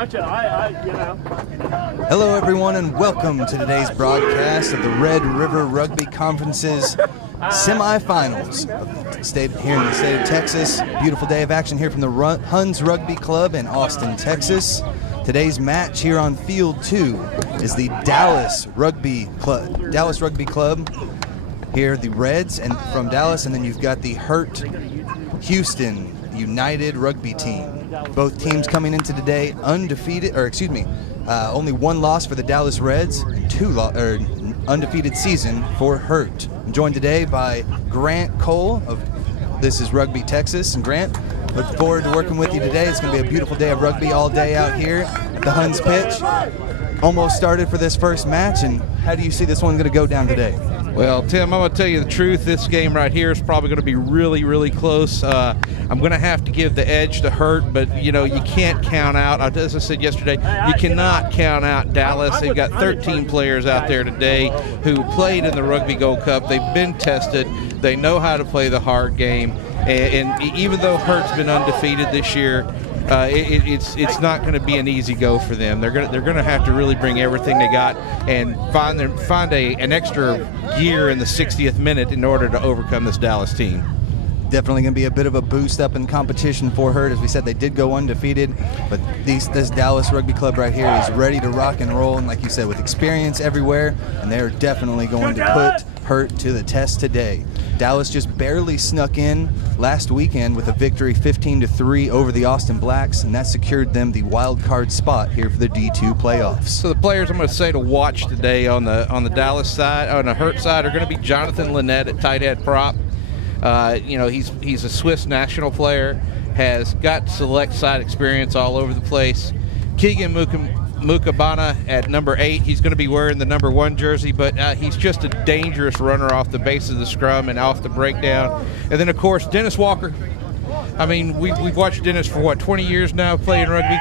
watch it. Hello, everyone, and welcome to today's broadcast of the Red River Rugby Conference's semifinals here in the state of Texas. Beautiful day of action here from the Huns Rugby Club in Austin, Texas. Today's match here on Field 2 is the Dallas Rugby Club. Here, the Reds and from Dallas, and then you've got the Hurt Houston United Rugby team. Both teams coming into today undefeated, only one loss for the Dallas Reds and undefeated season for Hurt. I'm joined today by Grant Cole of This is Rugby Texas. And Grant, look forward to working with you today. It's going to be a beautiful day of rugby all day out here at the Huns pitch. Almost started for this first match, and how do you see this one going to go down today? Well, Tim, I'm going to tell you the truth. This game right here is probably going to be really, really close. I'm going to have to give the edge to Hurt, but, you know, you can't count out, as I said yesterday, you cannot count out Dallas. They've got 13 players out there today who played in the Rugby Gold Cup. They've been tested. They know how to play the hard game. And even though Hurt's been undefeated this year, it's not going to be an easy go for them. They're going to have to really bring everything they got and find an extra gear in the 60th minute in order to overcome this Dallas team. Definitely going to be a bit of a boost up in competition for Hurt. As we said, they did go undefeated, but this Dallas Rugby Club right here is ready to rock and roll, and like you said, with experience everywhere, and they're definitely going to put Hurt to the test today. Dallas just barely snuck in last weekend with a victory 15-3 over the Austin Blacks, and that secured them the wild card spot here for the D2 playoffs. So the players I'm going to say to watch today on the Dallas side, on the Hurt side, are going to be Jonathan Lynette at tight head prop. You know, he's a Swiss national player, has got select side experience all over the place. Keegan Mukabana at number 8. He's going to be wearing the number 1 jersey, but he's just a dangerous runner off the base of the scrum and off the breakdown. And then, of course, Dennis Walker. I mean, we've watched Dennis for, what, 20 years now playing rugby?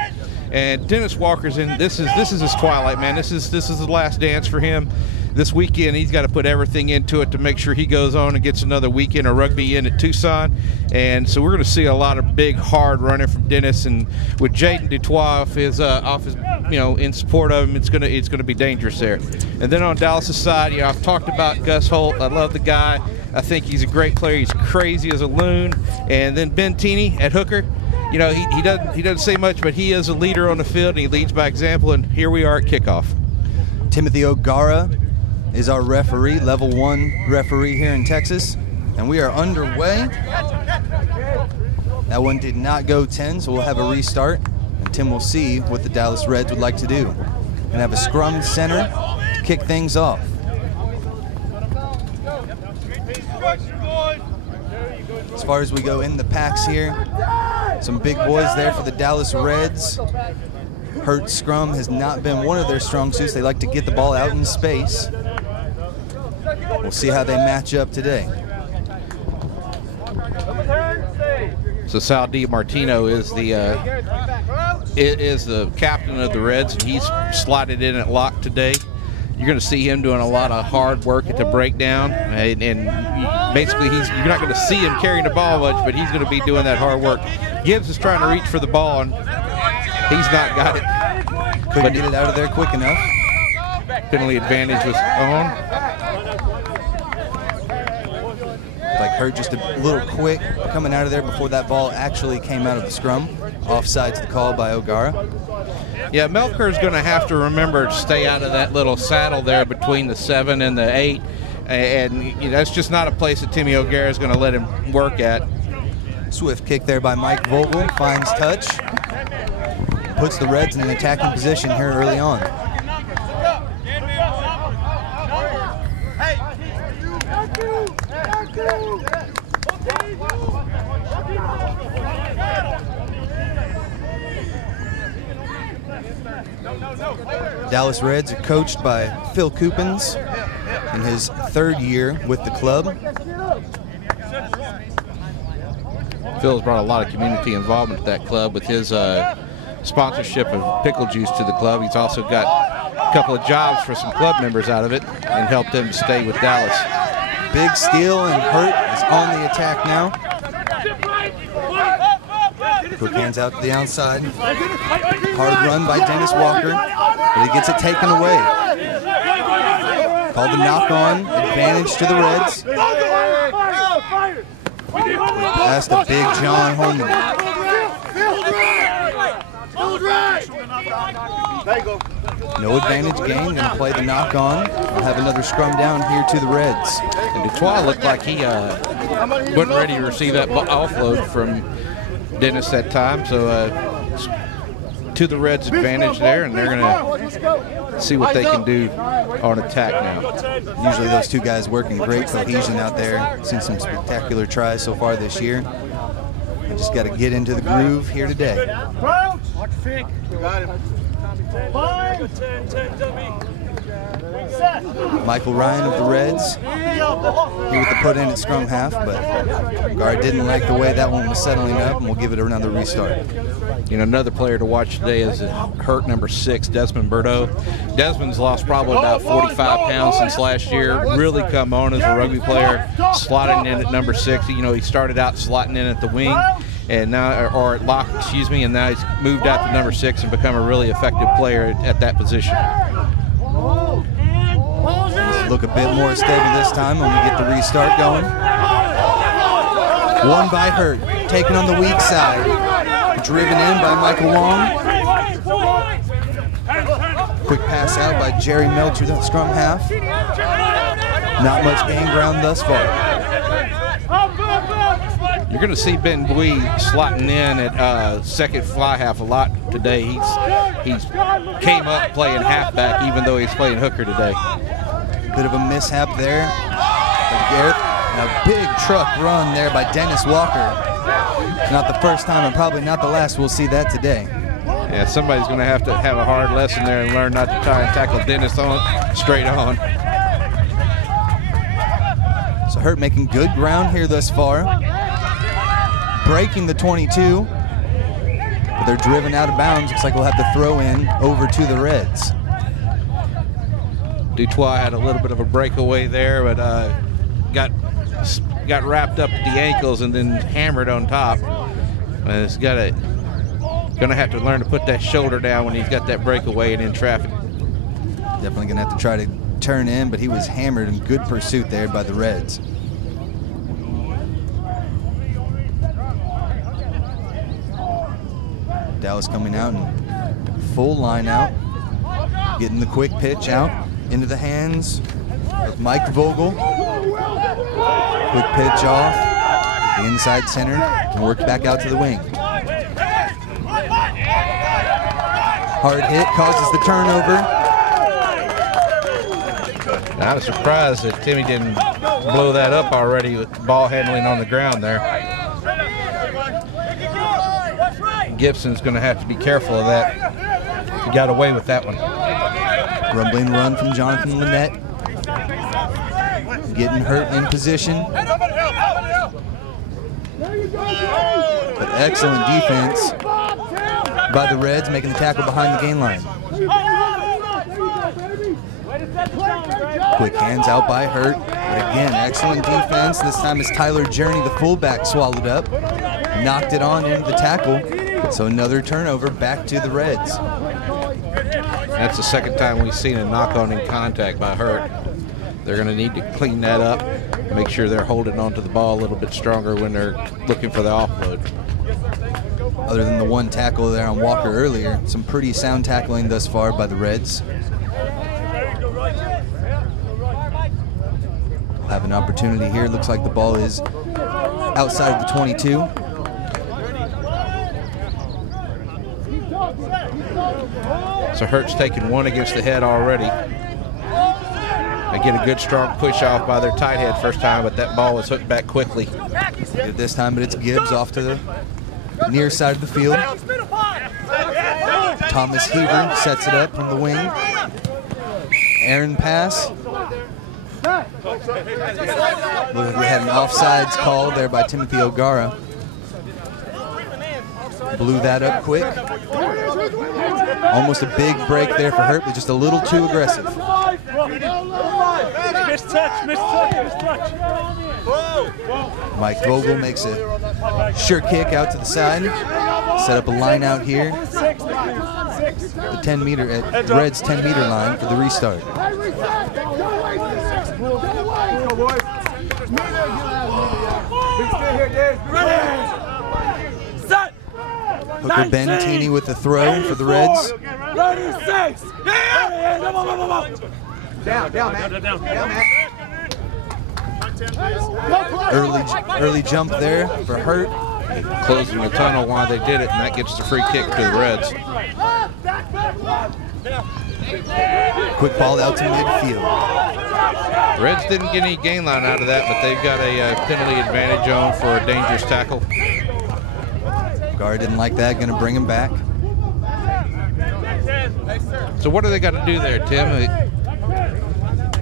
And Dennis Walker's in, this is his twilight, man. This is the last dance for him. This weekend, he's got to put everything into it to make sure he goes on and gets another weekend of rugby in at Tucson. And so we're going to see a lot of big, hard running from Dennis. And with Jaden Dutois off his, in support of him, it's going to be dangerous there. And then on Dallas' side, you know, I've talked about Gus Holt. I love the guy. I think he's a great player. He's crazy as a loon. And then Ben Teeney at hooker. You know, he doesn't say much, but he is a leader on the field, and he leads by example. And here we are at kickoff. Timothy O'Gara is our referee, level 1 referee here in Texas, and we are underway. That one did not go 10, so we'll have a restart, and Tim will see what the Dallas Reds would like to do. And have a scrum center to kick things off. As far as we go in the packs here, some big boys there for the Dallas Reds. Hurt scrum has not been one of their strong suits. They like to get the ball out in space. We'll see how they match up today. So Sal DiMartino is the captain of the Reds, and he's slotted in at lock today. You're going to see him doing a lot of hard work at the breakdown, and basically you're not going to see him carrying the ball much, but he's going to be doing that hard work. Gibbs is trying to reach for the ball, and he's not got it. Couldn't get it out of there quick enough. Penalty advantage was on. Like Hurt just a little quick coming out of there before that ball actually came out of the scrum. Offside's the call by O'Gara. Yeah, Melker's going to have to remember to stay out of that little saddle there between the 7 and the 8. And you know, that's just not a place that Timmy O'Gara is going to let him work at. Swift kick there by Mike Vogel, finds touch. Puts the Reds in an attacking position here early on. Dallas Reds are coached by Phil Coopins in his 3rd year with the club. Phil's brought a lot of community involvement at that club with his sponsorship of pickle juice to the club. He's also got a couple of jobs for some club members out of it and helped them stay with Dallas. Big steal, and Hurt is on the attack now. Quick hands out to the outside. Hard run by Dennis Walker, but he gets it taken away. Called the knock on, advantage to the Reds. Pass to Big John Holman. No advantage gained, going to play the knock on. We'll have another scrum down here to the Reds. And Dutois looked like he wasn't ready to receive that offload from Dennis that time. So to the Reds' advantage there, and they're going to see what they can do on attack now. Usually those two guys working great cohesion out there. Seen some spectacular tries so far this year. We just got to get into the groove here today. Michael Ryan of the Reds, here with the put in at scrum half, but guard didn't like the way that one was settling up, and we'll give it another restart. You know, another player to watch today is hurt number 6, Desmond Bordeaux. Desmond's lost probably about 45 pounds since last year. Really come on as a rugby player, slotting in at number 6. You know, he started out slotting in at the wing, and now, or at lock, excuse me, and now he's moved out to number 6 and become a really effective player at that position. Look a bit more stable this time when we get the restart going. Won by Hurt, taken on the weak side. Driven in by Michael Wong. Quick pass out by Jerry Melcher to the scrum half. Not much gain ground thus far. You're going to see Ben Bui slotting in at second fly half a lot today. He's came up playing halfback even though he's playing hooker today. Bit of a mishap there by Gareth. And a big truck run there by Dennis Walker. Not the first time and probably not the last we'll see that today. Yeah, somebody's going to have a hard lesson there and learn not to try and tackle Dennis on straight on. So Hurt making good ground here thus far. Breaking the 22. But they're driven out of bounds. Looks like we'll have to throw in over to the Reds. Dutois had a little bit of a breakaway there, but got wrapped up at the ankles and then hammered on top. And it's gonna have to learn to put that shoulder down when he's got that breakaway and in traffic. Definitely gonna have to try to turn in, but he was hammered in good pursuit there by the Reds. Dallas coming out and full line out, getting the quick pitch out into the hands of Mike Vogel. Quick pitch off, the inside center, and worked back out to the wing. Hard hit causes the turnover. I was surprised that Timmy didn't blow that up already with ball handling on the ground there. Gibson's going to have to be careful of that. He got away with that one. Rumbling run from Jonathan Lynette. Getting Hurt in position. But excellent defense by the Reds, making the tackle behind the gain line. Quick hands out by Hurt. But again, excellent defense. This time it's Tyler Journey, the fullback, swallowed up. Knocked it on into the tackle. So another turnover back to the Reds. That's the second time we've seen a knock-on in contact by Hurt. They're going to need to clean that up, make sure they're holding onto the ball a little bit stronger when they're looking for the offload. Other than the one tackle there on Walker earlier, some pretty sound tackling thus far by the Reds. We'll have an opportunity here. Looks like the ball is outside of the 22. So Hurt's taken one against the head already. They get a good strong push off by their tight head first time, but that ball was hooked back quickly. This time, but it's Gibbs off to the near side of the field. Thomas Heaver sets it up from the wing. Aaron pass. Looked like we had an offsides call there by Timothy O'Gara. Blew that up quick. Almost a big break there for Hurt, but just a little too aggressive. Missed touch. Mike Vogel makes a sure kick out to the side. set up a line out here. The 10-meter at Reds 10-meter line for the restart. Hooker Benatini with the throw for the Reds. Down, man. Early jump there for Hurt. Closing the tunnel while they did it, and that gets the free kick to the Reds. Quick ball out to midfield. Reds didn't get any gain line out of that, but they've got a penalty advantage on for a dangerous tackle. Guard didn't like that, going to bring him back. So what do they got to do there, Tim?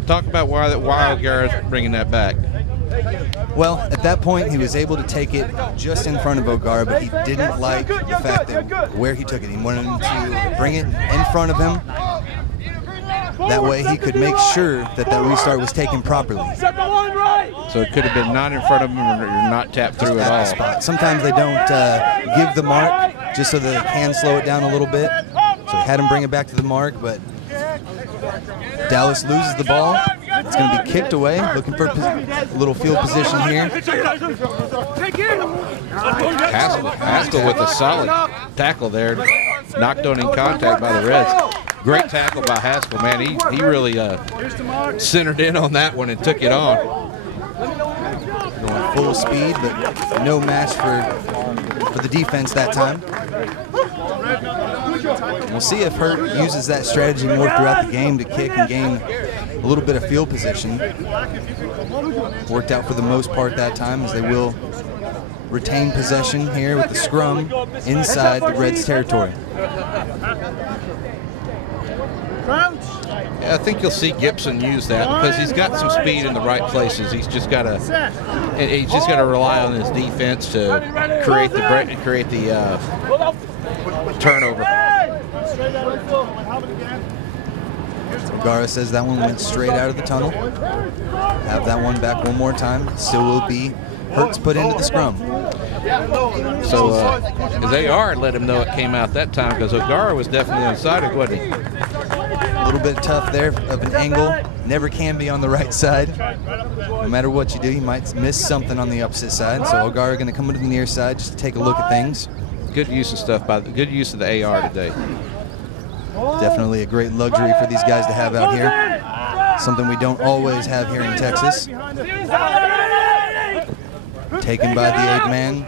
Talk about why O'Gara's bringing that back. Well, at that point, he was able to take it just in front of O'Gara, but he didn't like the fact that where he took it. He wanted him to bring it in front of him. That way he could make sure that that restart was taken properly. So it could have been not in front of him or not tapped through at all. Spot. Sometimes they don't give the mark just so that they can slow it down a little bit. So he had him bring it back to the mark, but Dallas loses the ball. It's going to be kicked away. Looking for a little field position here. Haskell with a solid tackle there. Knocked on in contact by the Reds. Great tackle by Haskell, man. He really centered in on that one and took it on. Going full speed, but no match for the defense that time. We'll see if Hurt uses that strategy more throughout the game to kick and gain a little bit of field position. Worked out for the most part that time, as they will retain possession here with the scrum inside the Reds territory. Yeah, I think you'll see Gibson use that because he's got some speed in the right places. He's just got to rely on his defense to create the turnover. O'Gara says that one went straight out of the tunnel. Have that one back one more time. Still will be Hurts put into the scrum. So as AR let him know it came out that time, because O'Gara was definitely onside, wasn't he? A little bit tough there of an angle. Never can be on the right side. No matter what you do, you might miss something on the opposite side. So O'Gara going to come to the near side just to take a look at things. Good use of stuff good use of the AR today. Definitely a great luxury for these guys to have out here. Something we don't always have here in Texas. Taken by the 8-man.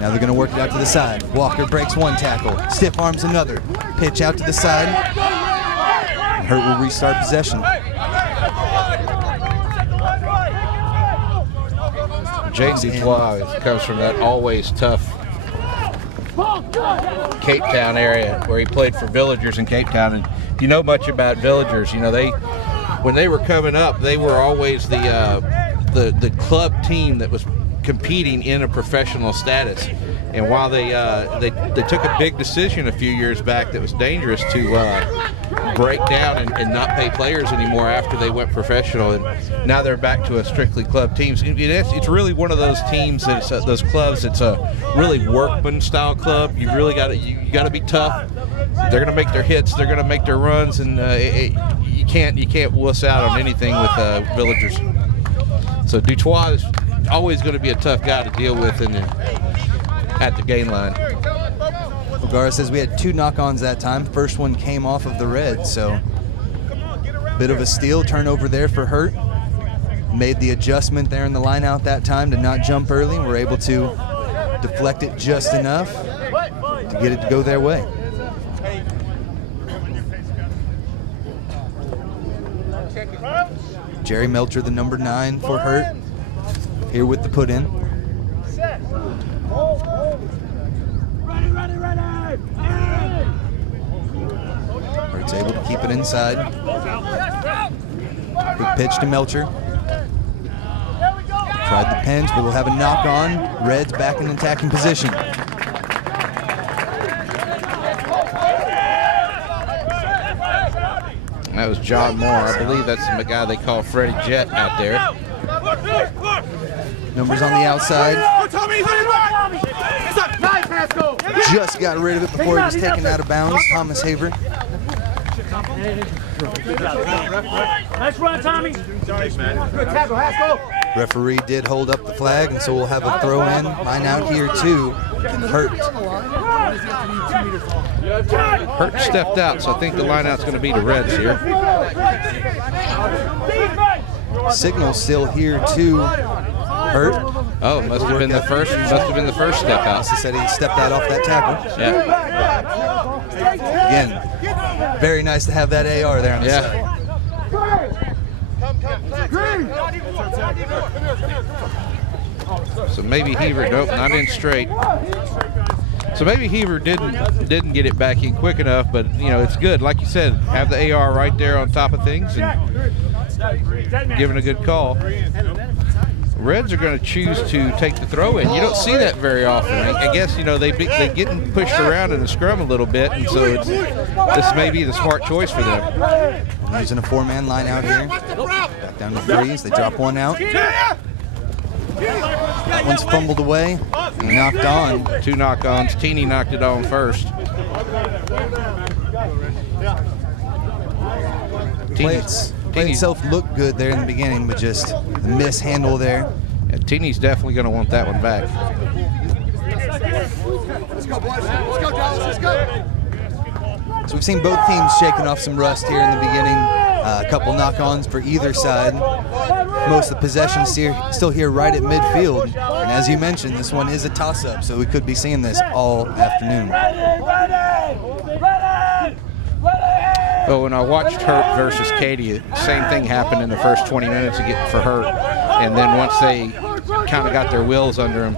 Now they're going to work it out to the side. Walker breaks one tackle. Stiff arms another. Pitch out to the side. Hurt will restart possession. Jaden Dutois comes from that always tough Cape Town area where he played for Villagers in Cape Town. And if you know much about Villagers, you know when they were coming up, they were always the club team that was competing in a professional status. And while they took a big decision a few years back that was dangerous to break down and not pay players anymore after they went professional, and now they're back to a strictly club team. It's really one of those teams that's those clubs. It's a really workman style club. You really got to be tough. They're going to make their hits. They're going to make their runs, and you can't wuss out on anything with Villagers. So Dutois is always going to be a tough guy to deal with at the gain line. O'Gara says we had 2 knock-ons that time. First one came off of the Reds, so bit of a steal turnover there for Hurt. Made the adjustment there in the line out that time to not jump early. We're able to deflect it just enough to get it to go their way. Jerry Melcher, the number 9 for Hurt, here with the put-in. Hurt's able to keep it inside. Quick pitch to Melcher. Tried the pinch, but we'll have a knock on. Reds back in attacking position. That was John Moore. I believe that's the guy they call Freddie Jet out there. Numbers on the outside. Just got rid of it before it was taken out of bounds. Thomas Haver. Nice run, Tommy. Good tackle, Haskell. Referee did hold up the flag, and so we'll have a throw in. Line out here to Hurt. Hurt stepped out, so I think the line out's going to be the Reds here. Signal still here to Hurt. Oh, must have been the first. Must have been the first step out. He said he stepped out off that tackle. Yeah. Again, very nice to have that AR there on the side. So maybe Heaver, nope, not in straight. So maybe Heaver didn't get it back in quick enough, but you know it's good. Like you said, have the AR right there on top of things and giving a good call. Reds are going to choose to take the throw in. You don't see that very often. I guess, you know, they getting pushed around in the scrum a little bit, and so this may be the smart choice for them. Using a 4-man line out here. Back down to 3s. They drop one out. That one's fumbled away. And knocked on. 2 knock-ons. Teeny knocked it on first. Play itself looked good there in the beginning, but just the mishandle there. Yeah, Teeny's definitely going to want that one back. Let's go, boys. Let's go, Dallas. Let's go. So we've seen both teams shaking off some rust here in the beginning. A couple knock-ons for either side. Most of the possessions still here right at midfield. And as you mentioned, this one is a toss-up, so we could be seeing this all afternoon. But when I watched Hurt versus Katie, same thing happened in the first 20 minutes for Hurt. And then once they kind of got their wheels under them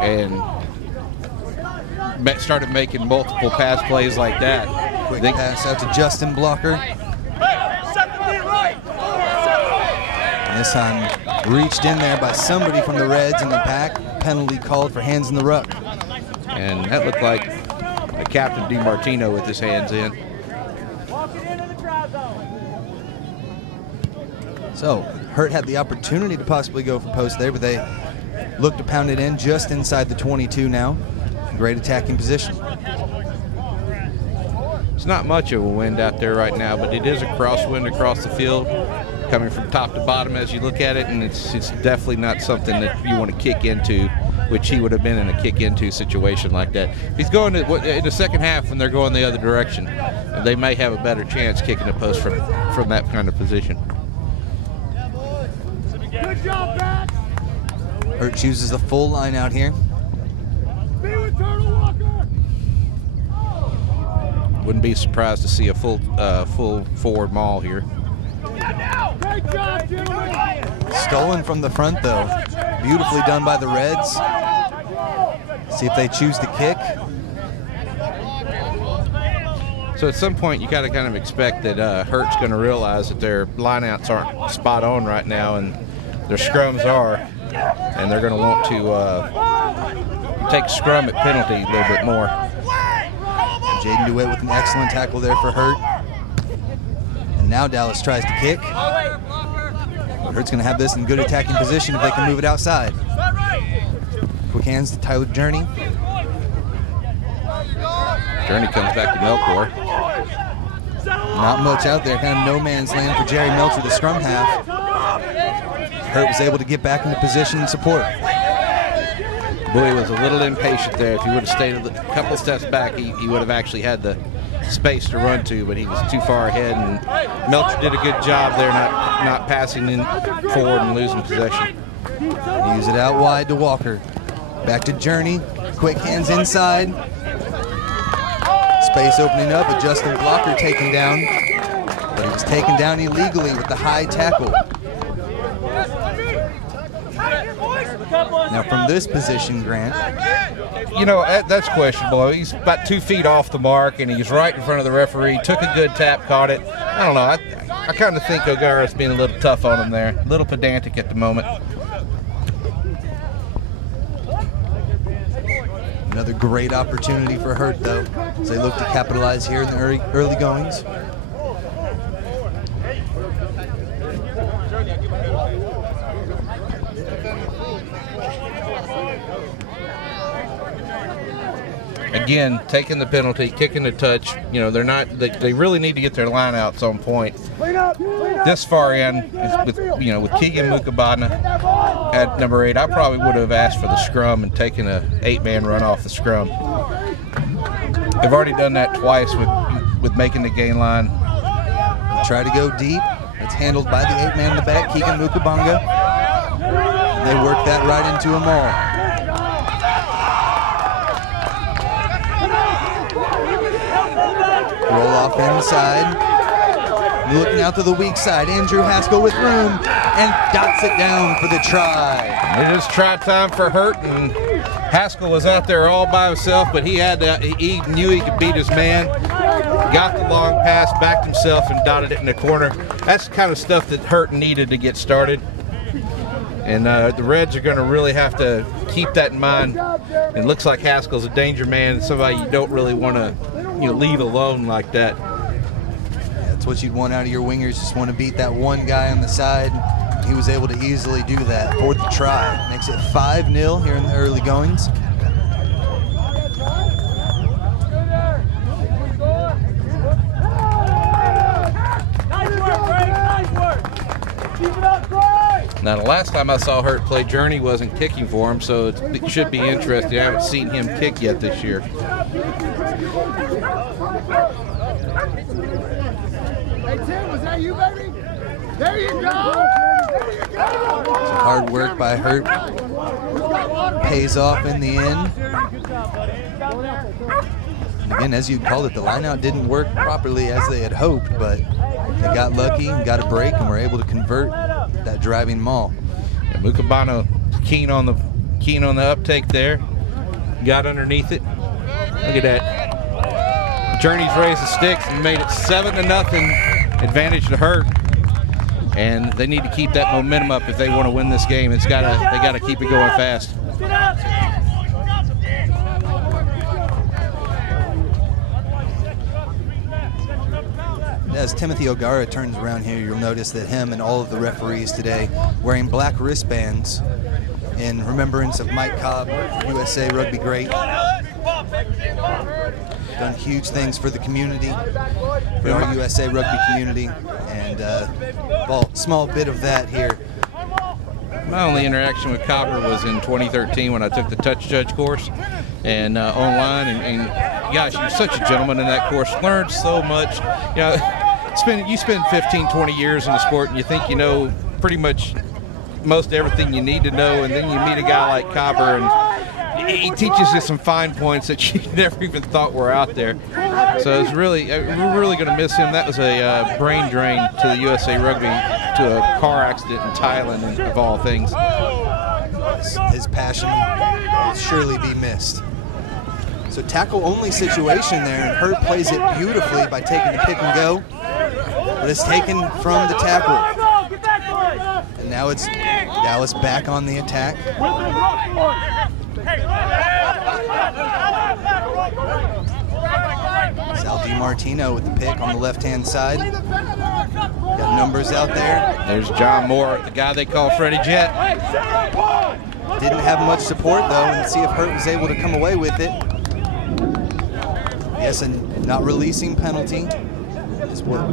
and started making multiple pass plays like that. Quick pass out to Justin Blocker. And this time reached in there by somebody from the Reds in the pack. Penalty called for hands in the ruck. And that looked like Captain DiMartino with his hands in. So Hurt had the opportunity to possibly go for post there, but they looked to pound it in just inside the 22 now. Great attacking position. It's not much of a wind out there right now, but it is a crosswind across the field coming from top to bottom as you look at it, and it's definitely not something that you want to kick into, which he would have been in a kick-into situation like that. If he's going in the second half when they're going the other direction, they may have a better chance kicking a post from that kind of position. Good job, Pat. Hurt chooses the full line out here. Be with Turtle Walker. Wouldn't be surprised to see a full forward maul here. Great job, Jimmy. Stolen from the front, though. Beautifully done by the Reds. See if they choose to kick. So at some point, you got to kind of expect that Hurt's going to realize that their lineouts aren't spot on right now, and their scrums are, and they're going to want to take scrum at penalty a little bit more. Jaden DeWitt with an excellent tackle there for Hurt. And now Dallas tries to kick. Hurt's going to have this in good attacking position if they can move it outside. Quick hands to Tyler Journey. Journey comes back to Melkor. Not much out there, kind of no man's land for Jerry Melcher, the scrum half. Hurt was able to get back into position and support. Bowie was a little impatient there. If he would have stayed a couple steps back, he would have actually had the space to run to, but he was too far ahead, and Melcher did a good job there not passing in forward and losing possession. Use it out wide to Walker. Back to Journey. Quick hands inside. Space opening up with Justin Blocker taken down, but he was taken down illegally with the high tackle. Now from this position, Grant. You know, that's questionable. He's about 2 feet off the mark, and he's right in front of the referee. Took a good tap, caught it. I don't know. I kind of think O'Gara's being a little tough on him there. A little pedantic at the moment. Another great opportunity for Hurt, though, as they look to capitalize here in the early goings. again, taking the penalty, kicking the touch. You know, they're not. They really need to get their line outs on point. This far in, with Keegan Mukabana at number 8, I probably would have asked for the scrum and taken a 8-man run off the scrum. They've already done that twice with making the gain line. Try to go deep. It's handled by the 8-man in the back, Keegan Mukabanga. They work that right into a maul. Roll off inside. Looking out to the weak side, Andrew Haskell with room and dots it down for the try. It is try time for Hurt, and Haskell was out there all by himself, but he knew he could beat his man. Got the long pass, backed himself, and dotted it in the corner. That's the kind of stuff that Hurt needed to get started. And the Reds are going to really have to keep that in mind. It looks like Haskell's a danger man, somebody you don't really want to leave alone like that. That's what you'd want out of your wingers, just want to beat that one guy on the side. He was able to easily do that for the try. Makes it 5-0 here in the early goings. Now, the last time I saw Hurt play, Journey wasn't kicking for him, so it should be interesting. I haven't seen him kick yet this year. Hey, Tim, was that you, baby? There you go! There you go! So hard work by Hurt pays off in the end. Again, as you called it, the lineout didn't work properly as they had hoped, but they got lucky and got a break and were able to convert that driving maul. Yeah, Mukabano keen on the uptake there. Got underneath it. Look at that. Journey's raised the sticks and made it 7-0 advantage to Hurt. And they need to keep that momentum up if they want to win this game. They gotta keep it going fast. As Timothy O'Gara turns around here, you'll notice that him and all of the referees today wearing black wristbands in remembrance of Mike Cobb, USA Rugby great. Done huge things for the community, for our USA Rugby community, and small bit of that here. My only interaction with Copper was in 2013 when I took the touch judge course and online, and gosh, you're such a gentleman in that course. Learned so much. You spend 15, 20 years in the sport and you think you know pretty much most everything you need to know, and then you meet a guy like Copper and he teaches you some fine points that you never even thought were out there. So we're really going to miss him. That was a brain drain to the USA Rugby, to a car accident in Thailand, of all things. His passion will surely be missed. So tackle only situation there, and Hurt plays it beautifully by taking the pick and go. But it's taken from the tackle. And now it's Dallas back on the attack. Sal DiMartino with the pick on the left-hand side. Got numbers out there. There's John Moore, the guy they call Freddie Jet. Didn't have much support, though, and see if Hurt was able to come away with it. Yes, and not releasing penalty is what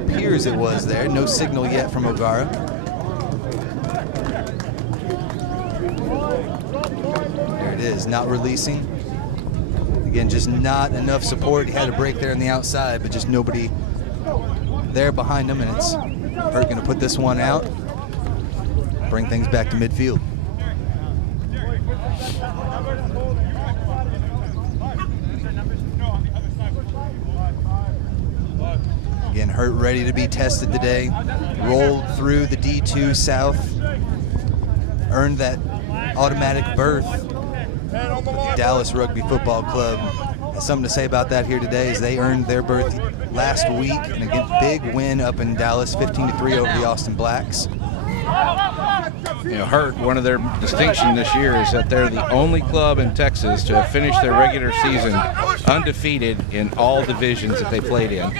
appears it was there. No signal yet from O'Gara. There it is, not releasing. Again, just not enough support. He had a break there on the outside, but just nobody there behind him, and it's Hurt going to put this one out, bring things back to midfield. Again, Hurt ready to be tested today. Rolled through the D2 South. Earned that automatic berth with the Dallas Rugby Football Club. And something to say about that here today is they earned their berth last week, and again, big win up in Dallas, 15-3 over the Austin Blacks. Hurt, one of their distinction this year is that they're the only club in Texas to have finished their regular season undefeated in all divisions that they played in.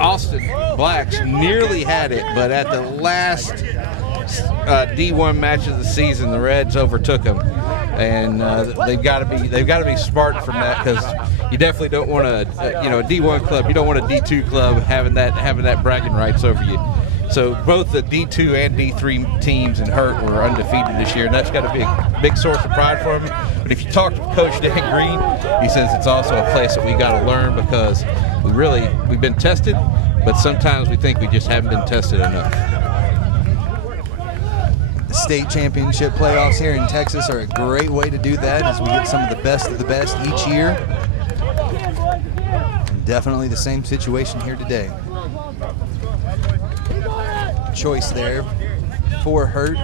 Austin Blacks nearly had it, but at the last D1 match of the season, the Reds overtook them. and they've got to be smart from that, because you definitely don't want a D1 club. You don't want a D2 club having that bragging rights over you. So both the D2 and D3 teams in Hurt were undefeated this year, and that's got to be a big source of pride for them. But if you talk to Coach Dan Green, he says it's also a place that we got to learn, because we've been tested, but sometimes we think we just haven't been tested enough. The state championship playoffs here in Texas are a great way to do that, as we get some of the best each year. And definitely the same situation here today. Choice there for Hurt.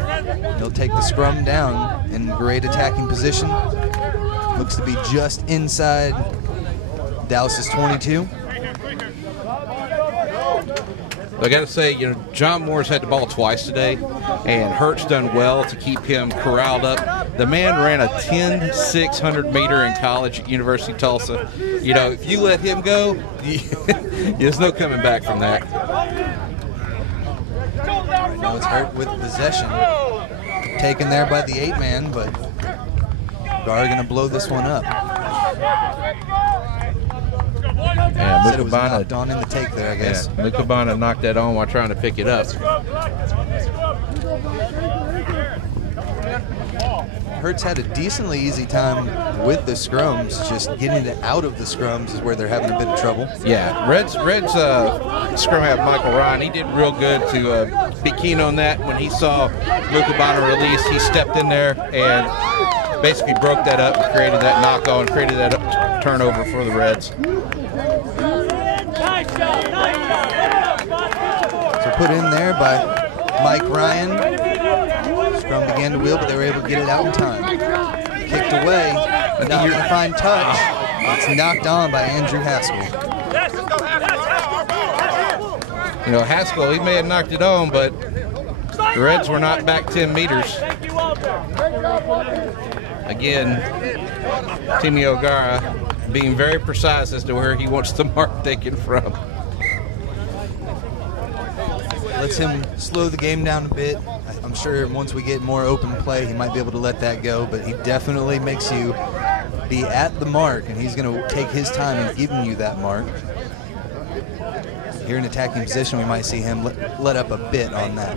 He'll take the scrum down in great attacking position. Looks to be just inside Dallas's 22. I got to say, John Moore's had the ball twice today, and Hurt's done well to keep him corralled up. The man ran a 10.600 meter in college at University of Tulsa. If you let him go, there's no coming back from that. Now it's Hurt with possession. Taken there by the 8-man, but Gar going to blow this one up. Yeah, Said it was knocked on in the take there, I guess. Yeah, Mukabana knocked that on while trying to pick it up. Hurt's had a decently easy time with the scrums. Just getting it out of the scrums is where they're having a bit of trouble. Yeah, Reds scrum half Michael Ryan, he did real good to be keen on that. When he saw Mukabana release, he stepped in there and basically broke that up and created that knock-on, created that turnover for the Reds. So put in there by Mike Ryan. Scrum began to wheel, but they were able to get it out in time. Kicked away, but not going to find touch. It's knocked on by Andrew Haskell. Haskell, he may have knocked it on, but the Reds were not back 10 meters. Again, Timmy O'Gara being very precise as to where he wants the mark taken from. Lets him slow the game down a bit. I'm sure once we get more open play, he might be able to let that go, but he definitely makes you be at the mark, and he's going to take his time in giving you that mark. Here in attacking position, we might see him let up a bit on that.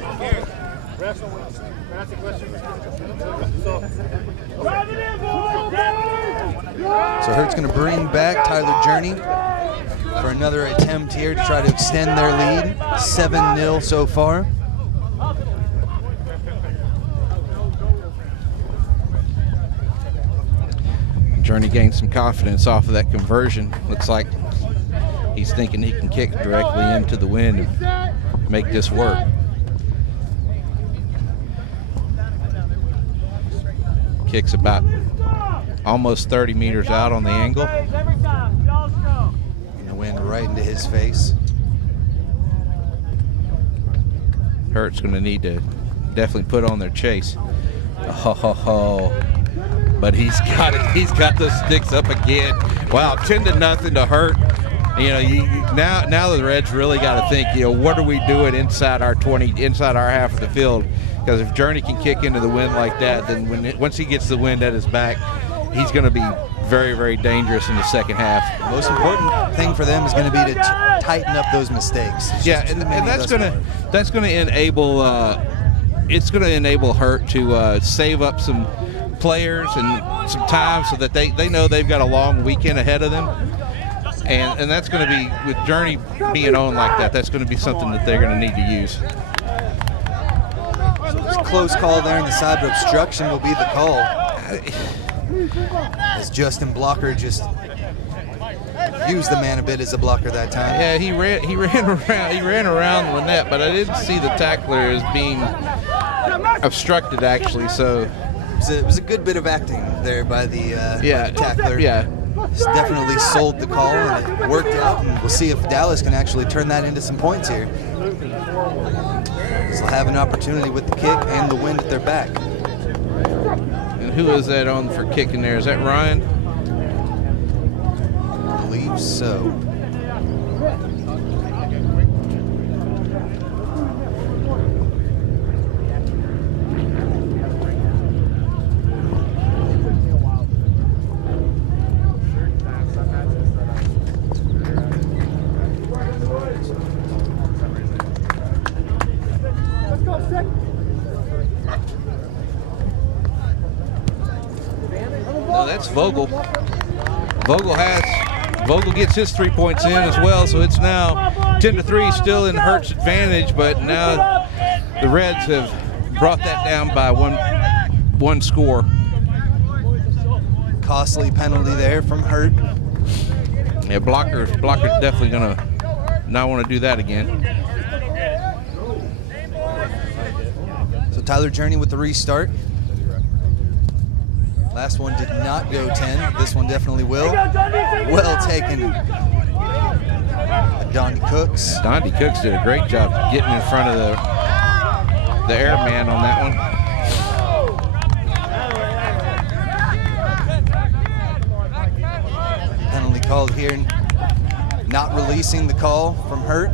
So Hurt's going to bring back Tyler Journey for another attempt here to try to extend their lead. 7-0 so far. Journey gained some confidence off of that conversion. Looks like he's thinking he can kick directly into the wind and make this work. Kicks about almost 30 meters out on the angle. And the wind right into his face. Hurt's going to need to definitely put on their chase. Oh. But he's got it. He's got those sticks up again. Wow, 10-0 to Hurt. Now the Reds really got to think. What are we doing inside our half of the field? Because if Journey can kick into the wind like that, then once he gets the wind at his back, he's going to be very, very dangerous in the second half. The most important thing for them is going to be to tighten up those mistakes. Yeah, and that's going to enable Hurt to save up some players and some time so that they know they've got a long weekend ahead of them, and that's going to be, with Journey being on like that, that's going to be something that they're going to need to use. So this close call there on the side, but obstruction will be the call, as Justin Blocker just used the man a bit as a blocker that time. Yeah, he ran around Lynette, but I didn't see the tackler as being obstructed actually. So it was a good bit of acting there by the tackler. Yeah. He's definitely sold the call, and it worked out, and we'll see if Dallas can actually turn that into some points here. They'll have an opportunity with the kick and the wind at their back. And who is that on for kicking there? Is that Ryan? I believe so. that's Vogel. Vogel gets his 3 points in as well, so it's now 10-3, still in Hurt's advantage, but now the Reds have brought that down by one score. Costly penalty there from Hurt. Yeah, Blocker's definitely going to not want to do that again. So Tyler Journey with the restart. Last one did not go 10. This one definitely will. Well taken. Donnie Cooks. Donnie Cooks did a great job getting in front of the airman on that one. Penalty called here. Not releasing the call from Hurt.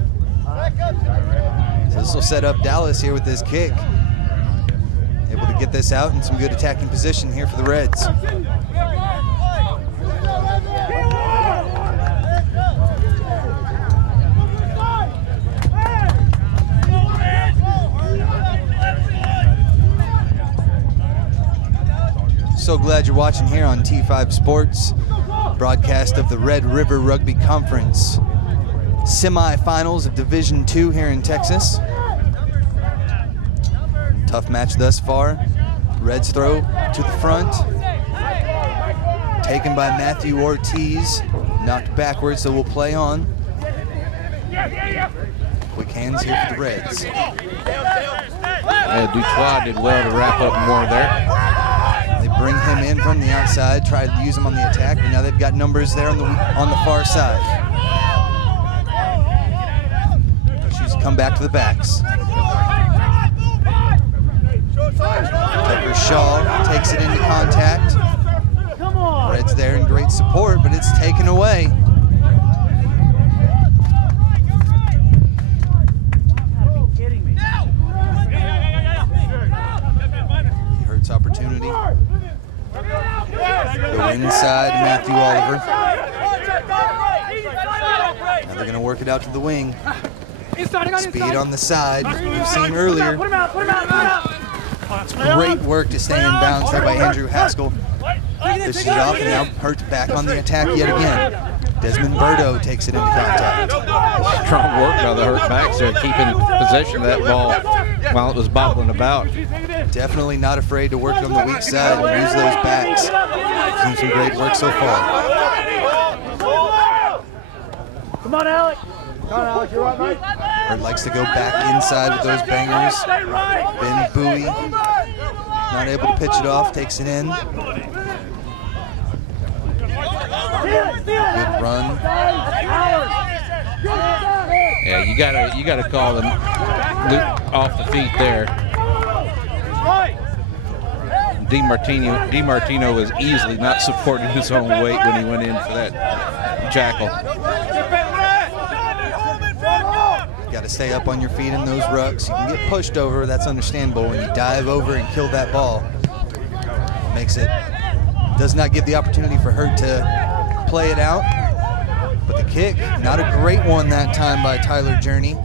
So this will set up Dallas here with this kick. Able to get this out in some good attacking position here for the Reds. So glad you're watching here on T5 Sports, broadcast of the Red River Rugby Conference semifinals of Division II here in Texas. Tough match thus far. Reds throw to the front. Taken by Matthew Ortiz. Knocked backwards, so we'll play on. Quick hands here for the Reds. Yeah, Dutois did well to wrap up more there. They bring him in from the outside, try to use him on the attack, but now they've got numbers there on the far side. Choose to come back to the backs. Tucker Shaw takes it into contact. Reds there in great support, but it's taken away. Hurts opportunity. Go inside, Matthew Oliver. Now they're going to work it out to the wing. Speed on the side, we've seen earlier. Great work to stay in bounds there by Andrew Haskell. Fishes it off, and now Hurt's back on the attack yet again. Desmond Burdo takes it into contact. Strong work by the Hurt backs there, keeping possession of that ball while it was bobbling about. Definitely not afraid to work it on the weak side and use those backs. Doing some great work so far. Come on, Alec. Come on, Alec. You're right, mate. Hurt likes to go back inside with those bangers. Ben Bowie, not able to pitch it off, takes it in. Good run. Yeah, you gotta call them off the feet there. DiMartino was easily not supporting his own weight when he went in for that jackal. Got to stay up on your feet in those rucks. You can get pushed over, that's understandable. When you dive over and kill that ball, does not give the opportunity for Hurt to play it out. But the kick, not a great one that time by Tyler Journey.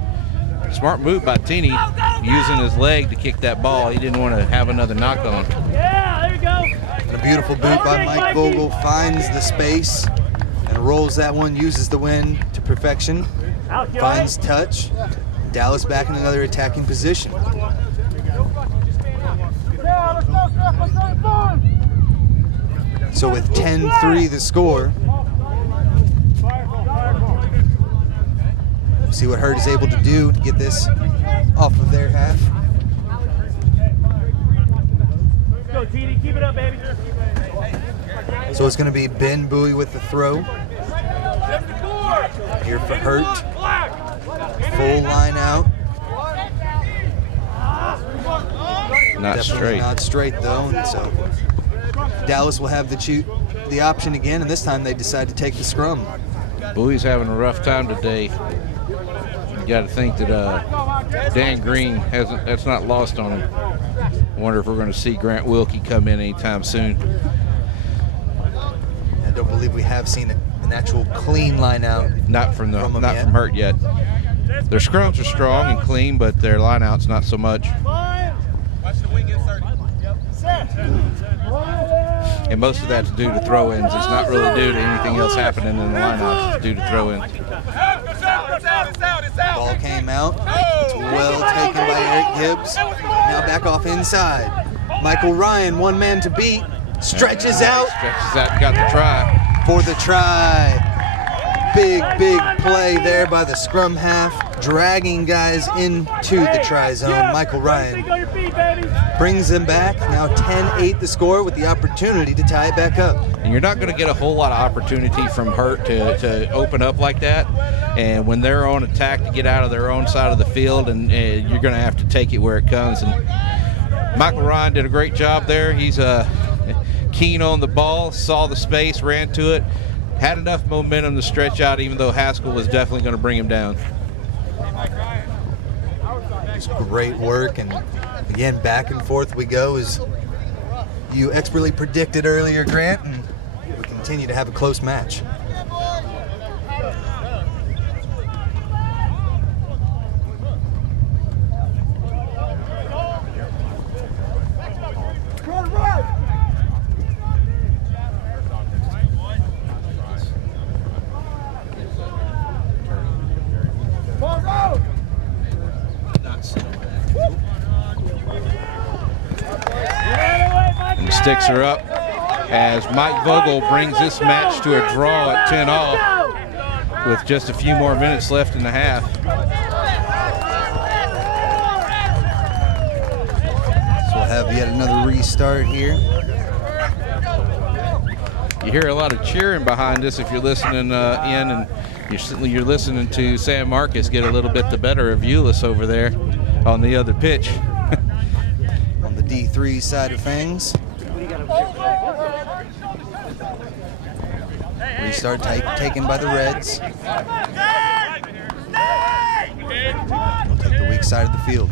Smart move by Teeny, using his leg to kick that ball. He didn't want to have another knock on. Yeah, there you go. A beautiful boot by Mike Vogel, finds the space and rolls that one, uses the wind to perfection. Finds touch. Dallas back in another attacking position. So with 10-3 the score, see what Hurt is able to do to get this off of their half. Let's go, TD. Keep it up, baby. So it's going to be Ben Bowie with the throw. Here for Hurt. Full line out. Not straight. Not straight though. And so Dallas will have the option again, and this time they decide to take the scrum. Bowie's having a rough time today. You got to think that Dan Green that's not lost on him. I wonder if we're going to see Grant Wilkie come in anytime soon. I don't believe we have seen an actual clean line out. Not from Hurt yet. Their scrums are strong and clean, but their line out's not so much. Watch the wing insert. and most of that's due to throw-ins. It's not really due to anything else happening in the lineup. It's due to throw-ins. Ball came out. It's well taken by Eric Gibbs. Now back off inside. Michael Ryan, one man to beat. Stretches out. Stretches out, got the try. For the try. Big play there by the scrum half, dragging guys into the try zone. Michael Ryan brings them back. Now 10-8 the score with the opportunity to tie it back up. And you're not going to get a whole lot of opportunity from Hurt to open up like that. And when they're on attack to get out of their own side of the field, and you're going to have to take it where it comes. And Michael Ryan did a great job there. He's keen on the ball, saw the space, ran to it. Had enough momentum to stretch out, even though Haskell was definitely going to bring him down. Just great work, and again, back and forth we go as you expertly predicted earlier, Grant, and we continue to have a close match. Sticks are up as Mike Vogel brings this match to a draw at 10-all with just a few more minutes left in the half. So we'll have yet another restart here. You hear a lot of cheering behind us if you're listening in, and you're listening to San Marcos get a little bit the better of Euless over there on the other pitch. On the D3 side of things. Restart taken by the Reds. They'll take the weak side of the field.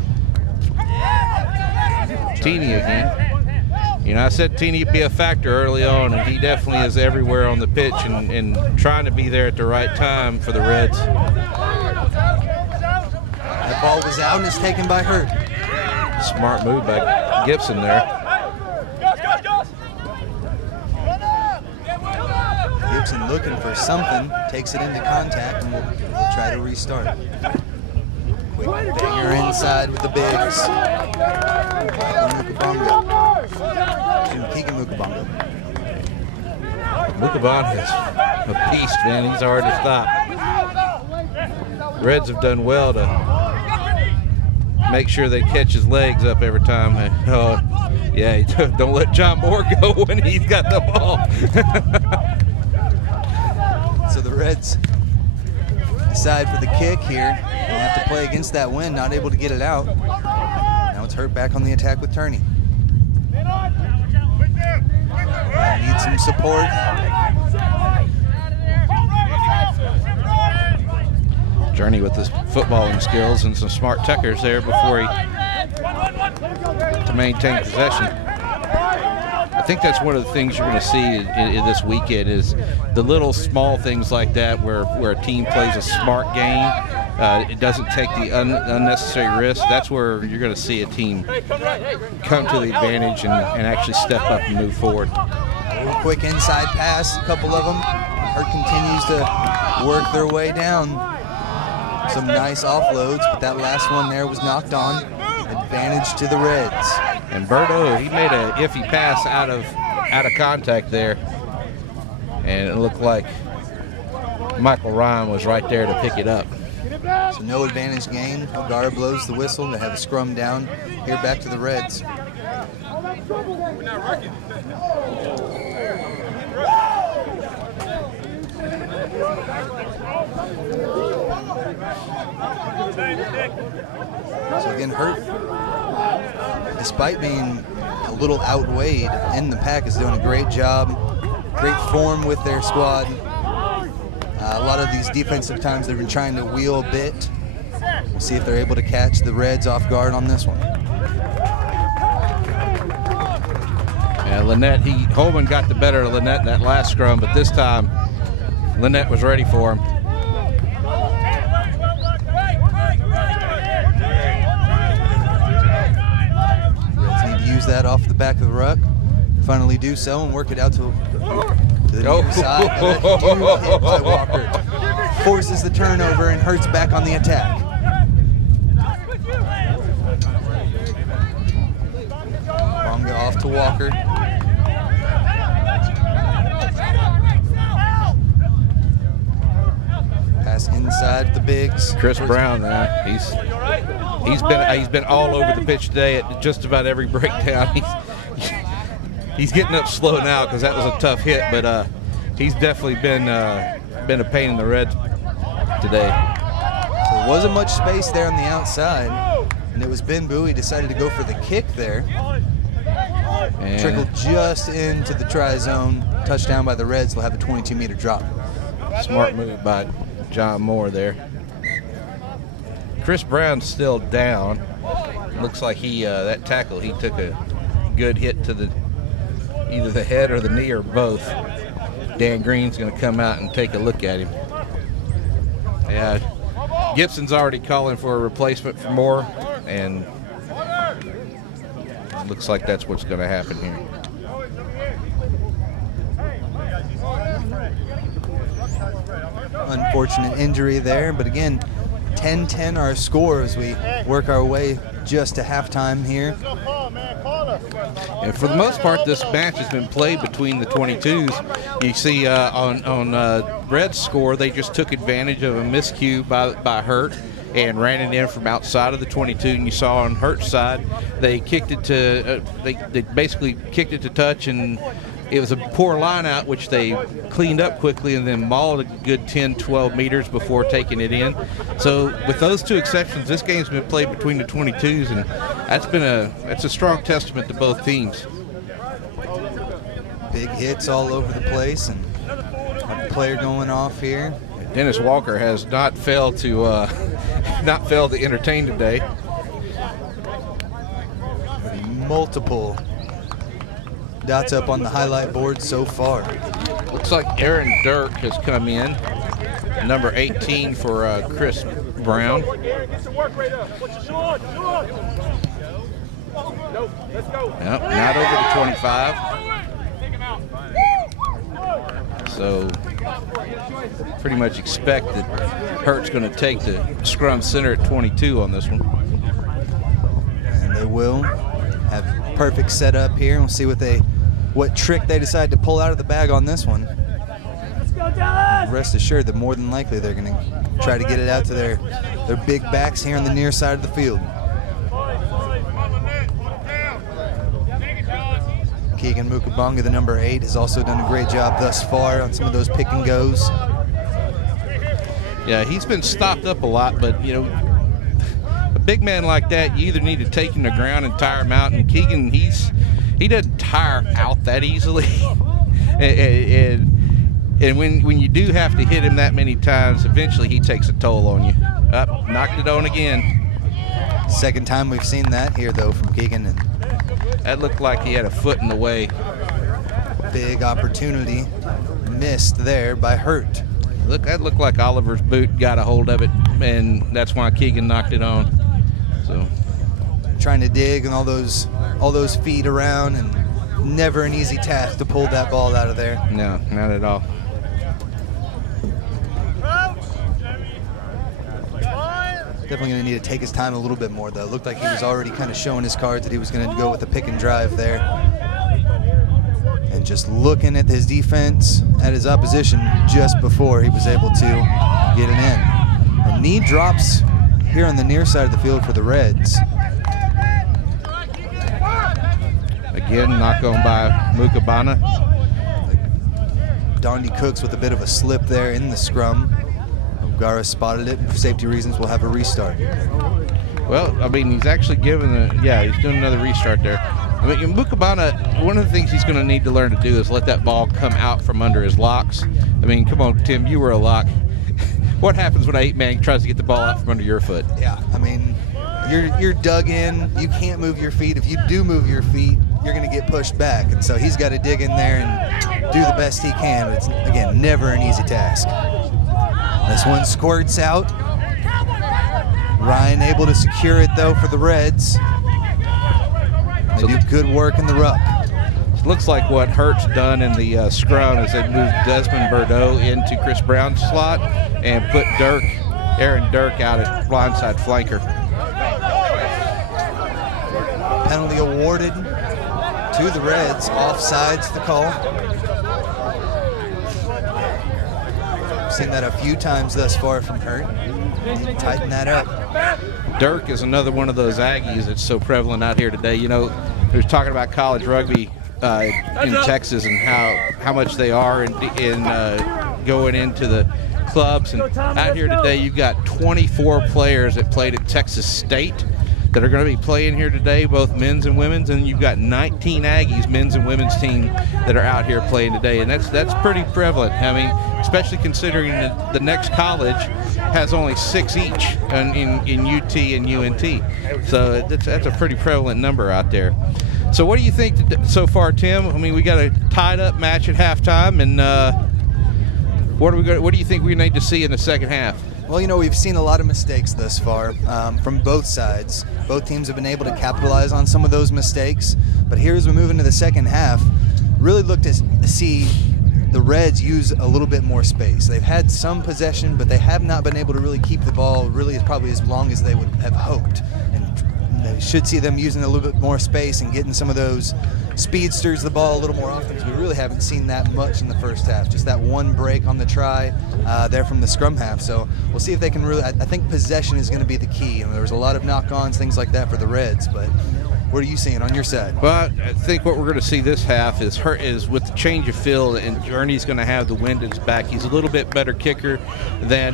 Teeny again. You know, I said Teeny would be a factor early on, and he definitely is everywhere on the pitch and trying to be there at the right time for the Reds. That ball was out and it's taken by Hurt. Smart move by Gibson there. Gibson looking for something, takes it into contact, and we'll try to restart. Quick banger inside with the bigs. Mukabonga. Mukabonga is a beast, man. He's hard to stop. Reds have done well to make sure they catch his legs up every time. Oh, yeah, don't let John Moore go when he's got the ball. So the Reds decide for the kick here. They have to play against that wind, not able to get it out. Now it's Hurt back on the attack with Turney. Need some support. Journey with his footballing skills and some smart tuckers there before he to maintain possession. I think that's one of the things you're going to see in this weekend is the little small things like that where a team plays a smart game. It doesn't take the unnecessary risk. That's where you're going to see a team come to the advantage and actually step up and move forward. Quick inside pass, a couple of them. Hurt continues to work their way down. Some nice offloads, but that last one there was knocked on. Advantage to the Reds. And Berto, he made a iffy pass out of contact there, and it looked like Michael Ryan was right there to pick it up. So no advantage gained. O'Gara blows the whistle to have a scrum down. Here back to the Reds. So again, Hurt, despite being a little outweighed in the pack, is doing a great job. Great form with their squad. A lot of these defensive times they've been trying to wheel a bit. We'll see if they're able to catch the Reds off guard on this one. Yeah, Lynette, Holman got the better of Lynette in that last scrum, but this time Lynette was ready for him. Reds need to use that off the back of the ruck. finally do so and work it out to the near side. But a huge hit by Walker forces the turnover and Hurts back on the attack. Bonga off to Walker. Pass inside the bigs. Chris Brown, he's been all over the pitch today at just about every breakdown. He's getting up slow now because that was a tough hit, but he's definitely been a pain in the Reds today. So there wasn't much space there on the outside, and it was Ben Bowie decided to go for the kick there. And trickled just into the try zone. Touchdown by the Reds. They'll have a 22-meter drop. Smart move by John Moore there. Chris Brown's still down. Looks like that tackle, he took a good hit to either the head or the knee or both. Dan Green's going to come out and take a look at him. Yeah, Gibson's already calling for a replacement for Moore, and looks like that's what's going to happen here. Unfortunate injury there, but again, 10-10 our score as we work our way just to halftime here. And for the most part, this match has been played between the 22s. You see on Red's score, they just took advantage of a miscue by Hurt and ran it in from outside of the 22. And you saw on Hurt's side, they kicked it to they basically kicked it to touch, and it was a poor line out, which they cleaned up quickly and then mauled a good 10-12 meters before taking it in. So with those two exceptions, this game's been played between the 22s, and that's a strong testament to both teams. Big hits all over the place, and our player going off here. Dennis Walker has not failed to entertain today. Multiple dots up on the highlight board so far. Looks like Aaron Dirk has come in, number 18 for Chris Brown. Nope, not over the 25. So pretty much expect that Hurt's going to take the scrum center at 22 on this one. And they will have perfect setup here. We'll see what trick they decide to pull out of the bag on this one. Rest assured that more than likely they're going to try to get it out to their big backs here on the near side of the field. Keegan Mukabanga, the number 8, has also done a great job thus far on some of those pick and goes. Yeah, he's been stopped up a lot, but you know, a big man like that, you either need to take him to ground and tire him out, and Keegan, he doesn't tire out that easily. and when you do have to hit him that many times, eventually he takes a toll on you. Up, knocked it on again. Second time we've seen that here, though, from Keegan. And that looked like he had a foot in the way. Big opportunity missed there by Hurt. That looked like Oliver's boot got a hold of it, and that's why Keegan knocked it on. So, trying to dig and all those feet around, and never an easy task to pull that ball out of there. No, not at all. Definitely going to need to take his time a little bit more, though. Looked like he was already kind of showing his cards that he was going to go with the pick and drive there. And just looking at his defense, at his opposition just before he was able to get it in. A knee drops here on the near side of the field for the Reds. Again, knock on by Mukabana. Dondi Cooks with a bit of a slip there in the scrum. O'Gara spotted it, and for safety reasons, we'll have a restart. Well, I mean, he's actually he's doing another restart there. I mean, Mukabana, one of the things he's going to need to learn to do is let that ball come out from under his locks. I mean, come on, Tim, you were a lock. What happens when an 8-man tries to get the ball out from under your foot? Yeah, I mean, you're dug in. You can't move your feet. If you do move your feet, you're going to get pushed back. And so he's got to dig in there and do the best he can. But it's, again, never an easy task. This one squirts out. Ryan able to secure it, though, for the Reds. They do good work in the ruck. looks like what Hurt's done in the scrum is they moved Desmond Bordeaux into Chris Brown's slot and put Aaron Dirk out at blindside flanker. Penalty awarded to the Reds. Offside's the call. Seen that a few times thus far from Hurt. Tighten that up. Dirk is another one of those Aggies that's so prevalent out here today. You know, we were talking about college rugby in Texas and how much they are in going into the clubs. And out here today, you've got 24 players that played at Texas State that are going to be playing here today, both men's and women's, and you've got 19 Aggies men's and women's team that are out here playing today, and that's pretty prevalent. I mean, especially considering that the next college has only 6 each in UT and UNT, so that's a pretty prevalent number out there. So what do you think so far, Tim? I mean, we got a tied up match at halftime, and what do you think we need to see in the second half? Well, you know, we've seen a lot of mistakes thus far from both sides. Both teams have been able to capitalize on some of those mistakes. But here as we move into the second half, really look to see the Reds use a little bit more space. They've had some possession, but they have not been able to really keep the ball really probably as long as they would have hoped. And they should see them using a little bit more space and getting some of those speedsters the ball a little more often, because we really haven't seen that much in the first half. Just that one break on the try there from the scrum half. So we'll see if they can really, I think possession is going to be the key. And there was a lot of knock-ons, things like that for the Reds, but what are you seeing on your side? Well, I think what we're going to see this half is with the change of field, and Journey's going to have the wind at his back. He's a little bit better kicker than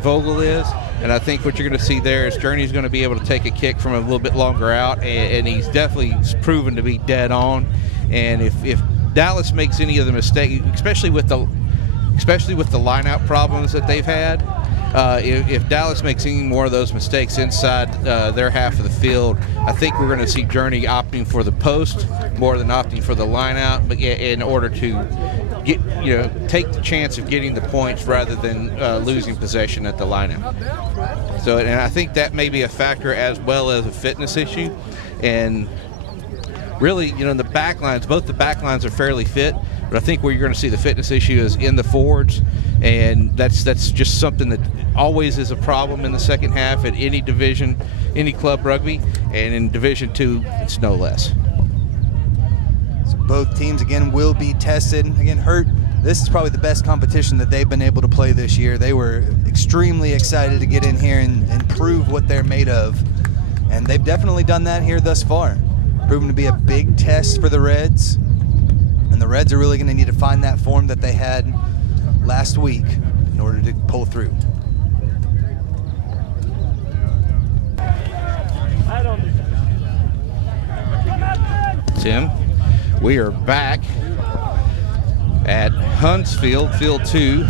Vogel is, and I think what you're going to see there is Journey's going to be able to take a kick from a little bit longer out, and he's definitely proven to be dead on. And if Dallas makes any of the mistakes, especially with the line-out problems that they've had, if Dallas makes any more of those mistakes inside their half of the field, I think we're going to see Journey opting for the post more than opting for the line out, but in order to get, take the chance of getting the points rather than losing possession at the line out. So, and I think that may be a factor as well as a fitness issue. And really, the back lines, both the back lines are fairly fit, but I think where you're going to see the fitness issue is in the forwards, and that's just something that always is a problem in the second half at any division, any club rugby, and in Division II, it's no less. So both teams, again, will be tested. Again, Hurt, this is probably the best competition that they've been able to play this year. They were extremely excited to get in here and prove what they're made of, and they've definitely done that here thus far. Proven to be a big test for the Reds, and the Reds are really going to need to find that form that they had last week in order to pull through. Tim, we are back at Huntsfield, Field 2.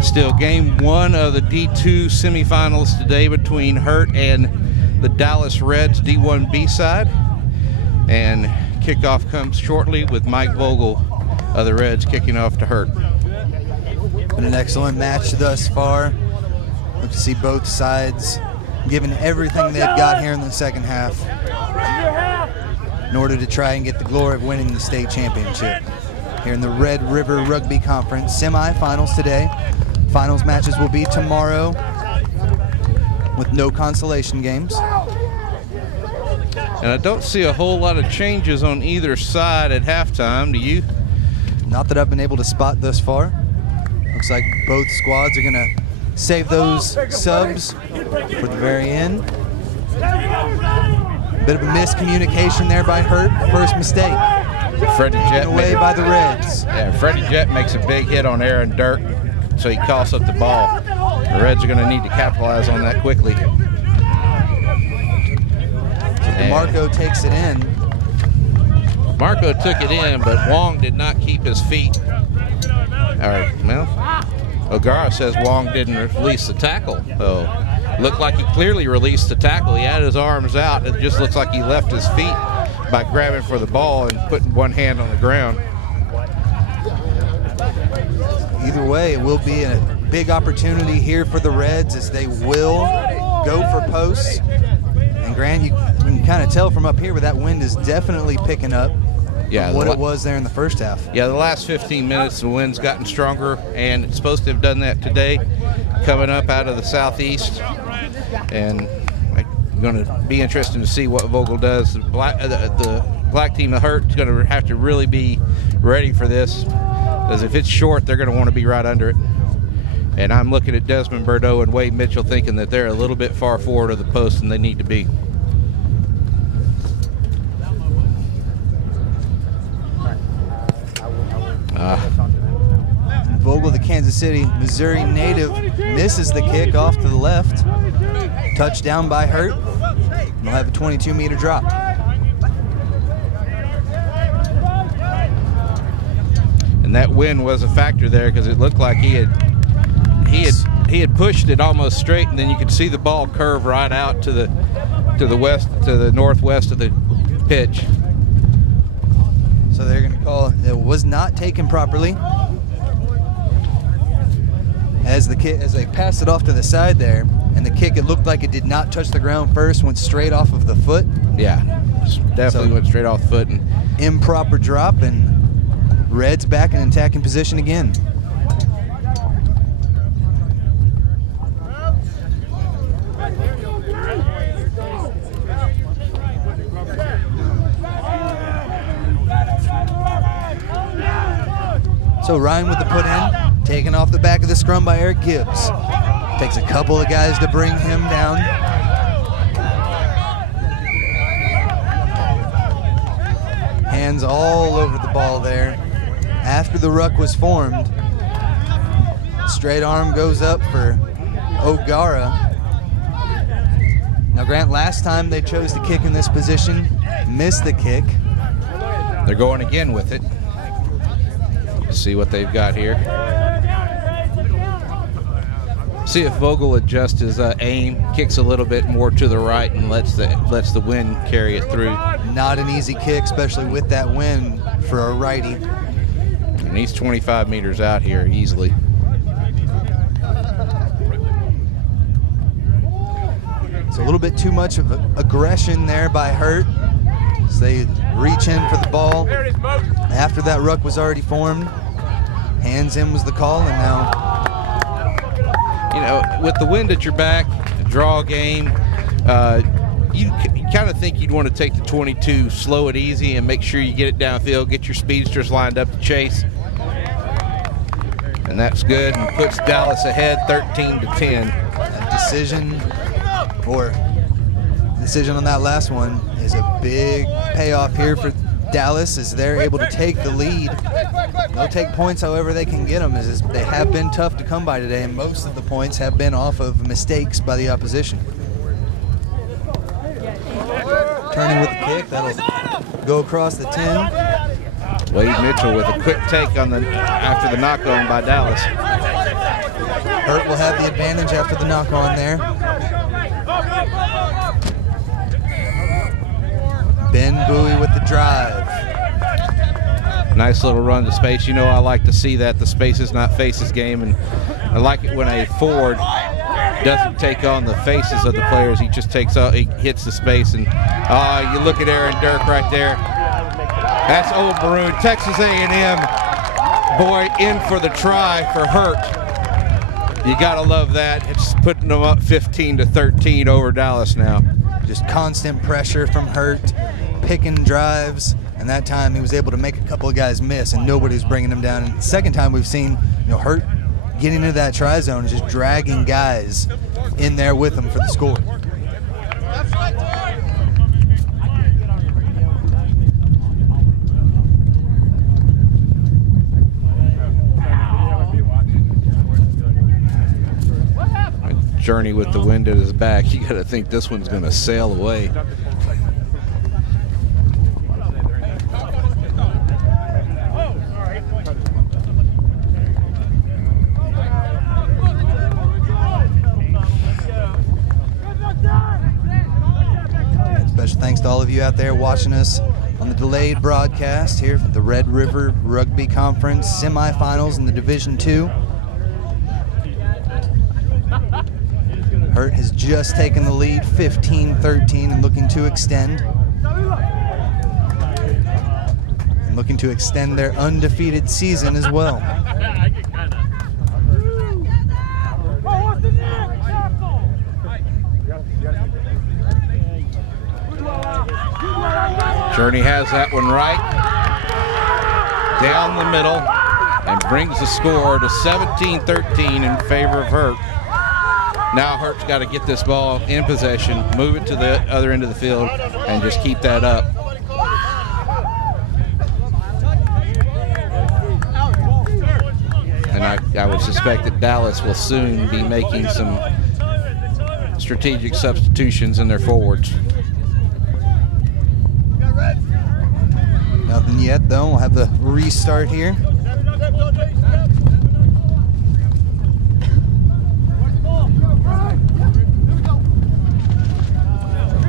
Still game 1 of the D2 semifinals today between Hurt and the Dallas Reds D1b side, and kickoff comes shortly with Mike Vogel of the Reds kicking off to Hurt. Been an excellent match thus far. Look to see both sides giving everything they've got here in the second half in order to try and get the glory of winning the state championship here in the Red River Rugby Conference semifinals today. Finals matches will be tomorrow with no consolation games. And I don't see a whole lot of changes on either side at halftime. Do you? Not that I've been able to spot thus far. Looks like both squads are going to save those subs for the very end. Bit of a miscommunication there by Hurt. First mistake. Freddie Jett away by the Reds. Yeah, Freddie Jett makes a big hit on Aaron Dirk, so he coughs up the ball. The Reds are going to need to capitalize on that quickly. Marco takes it in. Marco took it in, but Wong did not keep his feet. O'Gara says Wong didn't release the tackle. So looked like he clearly released the tackle. He had his arms out. It just looks like he left his feet by grabbing for the ball and putting one hand on the ground. Either way, it will be a big opportunity here for the Reds as they will go for posts. And Grant, you can kind of tell from up here where that wind is definitely picking up. Yeah, what it was there in the first half. Yeah, the last 15 minutes, the wind's gotten stronger, and it's supposed to have done that today, coming up out of the southeast. And it's going to be interesting to see what Vogel does. The black team of Hurt is going to have to really be ready for this, because if it's short, they're going to want to be right under it. And I'm looking at Desmond Bordeaux and Wade Mitchell thinking that they're a little bit far forward of the post than they need to be. Vogel, the Kansas City, Missouri native, misses the kick off to the left. Touchdown by Hurt. We'll have a 22-meter drop. And that wind was a factor there, because it looked like he had pushed it almost straight, and then you could see the ball curve right out to the northwest of the pitch. So they're going to call it was not taken properly. As they passed it off to the side there, and the kick, it looked like it did not touch the ground first, went straight off of the foot. Yeah, definitely went straight off the foot. And improper drop, and Reds back in attacking position again. So Ryan with the put in, taken off the back of the scrum by Eric Gibbs. Takes a couple of guys to bring him down. Hands all over the ball there. After the ruck was formed, straight arm goes up for O'Gara. Now Grant, last time they chose to kick in this position, missed the kick. They're going again with it. See what they've got here. See if Vogel adjusts his aim, kicks a little bit more to the right, and lets the wind carry it through. Not an easy kick, especially with that wind for a righty. And he's 25 meters out here easily. It's a little bit too much of aggression there by Hurt. So they reach in for the ball. After that ruck was already formed, hands in was the call, and now, you know, with the wind at your back, draw game, you kind of think you'd want to take the 22, slow it easy, and make sure you get it downfield, get your speedsters lined up to chase. And that's good, and puts Dallas ahead 13-10. That decision on that last one is a big payoff here for Dallas, as they're able to take the lead. They'll take points however they can get them, as they have been tough to come by today, and most of the points have been off of mistakes by the opposition. Turning with the kick, that'll go across the 10. Wade Mitchell with a quick take on after the knock on by Dallas. Hurt will have the advantage after the knock on there. Ben Bowie with the drive. Nice little run to space. You know, I like to see that. The space is not faces game, and I like it when a forward doesn't take on the faces of the players. He just takes out, he hits the space, and you look at Aaron Dirk right there. That's Old Maroon. Texas A&M, boy, in for the try for Hurt. You gotta love that. It's putting them up 15-13 over Dallas now. Just constant pressure from Hurt, picking drives, and that time he was able to make a couple of guys miss, and nobody's bringing him down. And the second time we've seen, Hurt getting into that try zone and just dragging guys in there with him for the score. Journey with the wind at his back. You got to think this one's going to sail away. Special thanks to all of you out there watching us on the delayed broadcast here for the Red River Rugby Conference semifinals in the Division II. Hurt has just taken the lead, 15-13, and looking to extend. looking to extend their undefeated season as well. Journey has that one right down the middle and brings the score to 17-13 in favor of Hurt. Now Hurt's got to get this ball in possession, move it to the other end of the field, and just keep that up. And I would suspect that Dallas will soon be making some strategic substitutions in their forwards. Nothing yet, though. We'll have the restart here.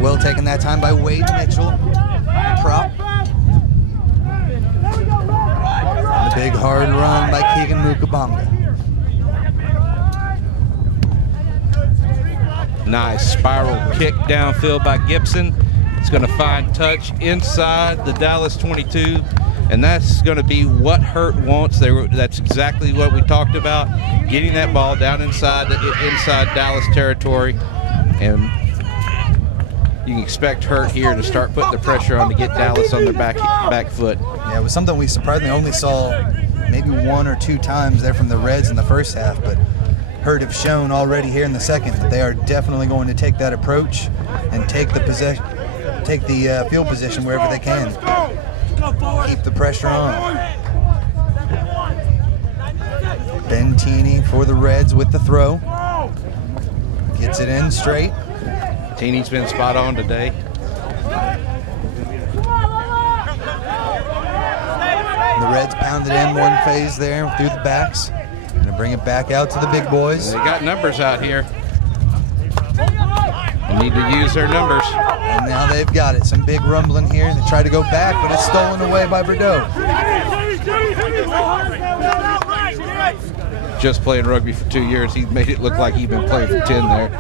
Well taken that time by Wade Mitchell. Prop. And the big hard run by Keegan Mukabanga. Nice spiral kick downfield by Gibson. It's going to find touch inside the Dallas 22, and that's going to be what Hurt wants. That's exactly what we talked about, getting that ball down inside Dallas territory, and you can expect Hurt here to start putting the pressure on to get Dallas on their back foot. Yeah, it was something we surprisingly only saw maybe 1 or 2 times there from the Reds in the first half, but Hurt have shown already here in the second that they are definitely going to take that approach and take the possession. Take the field position wherever they can. Keep the pressure on. Ben Teeney for the Reds with the throw. Gets it in straight. Teeney's been spot on today. The Reds pounded in one phase there through the backs. Gonna bring it back out to the big boys. They got numbers out here. They need to use their numbers. And now they've got it. Some big rumbling here. They try to go back, but it's stolen away by Bordeaux. Just playing rugby for 2 years, he made it look like he'd been playing for 10 there.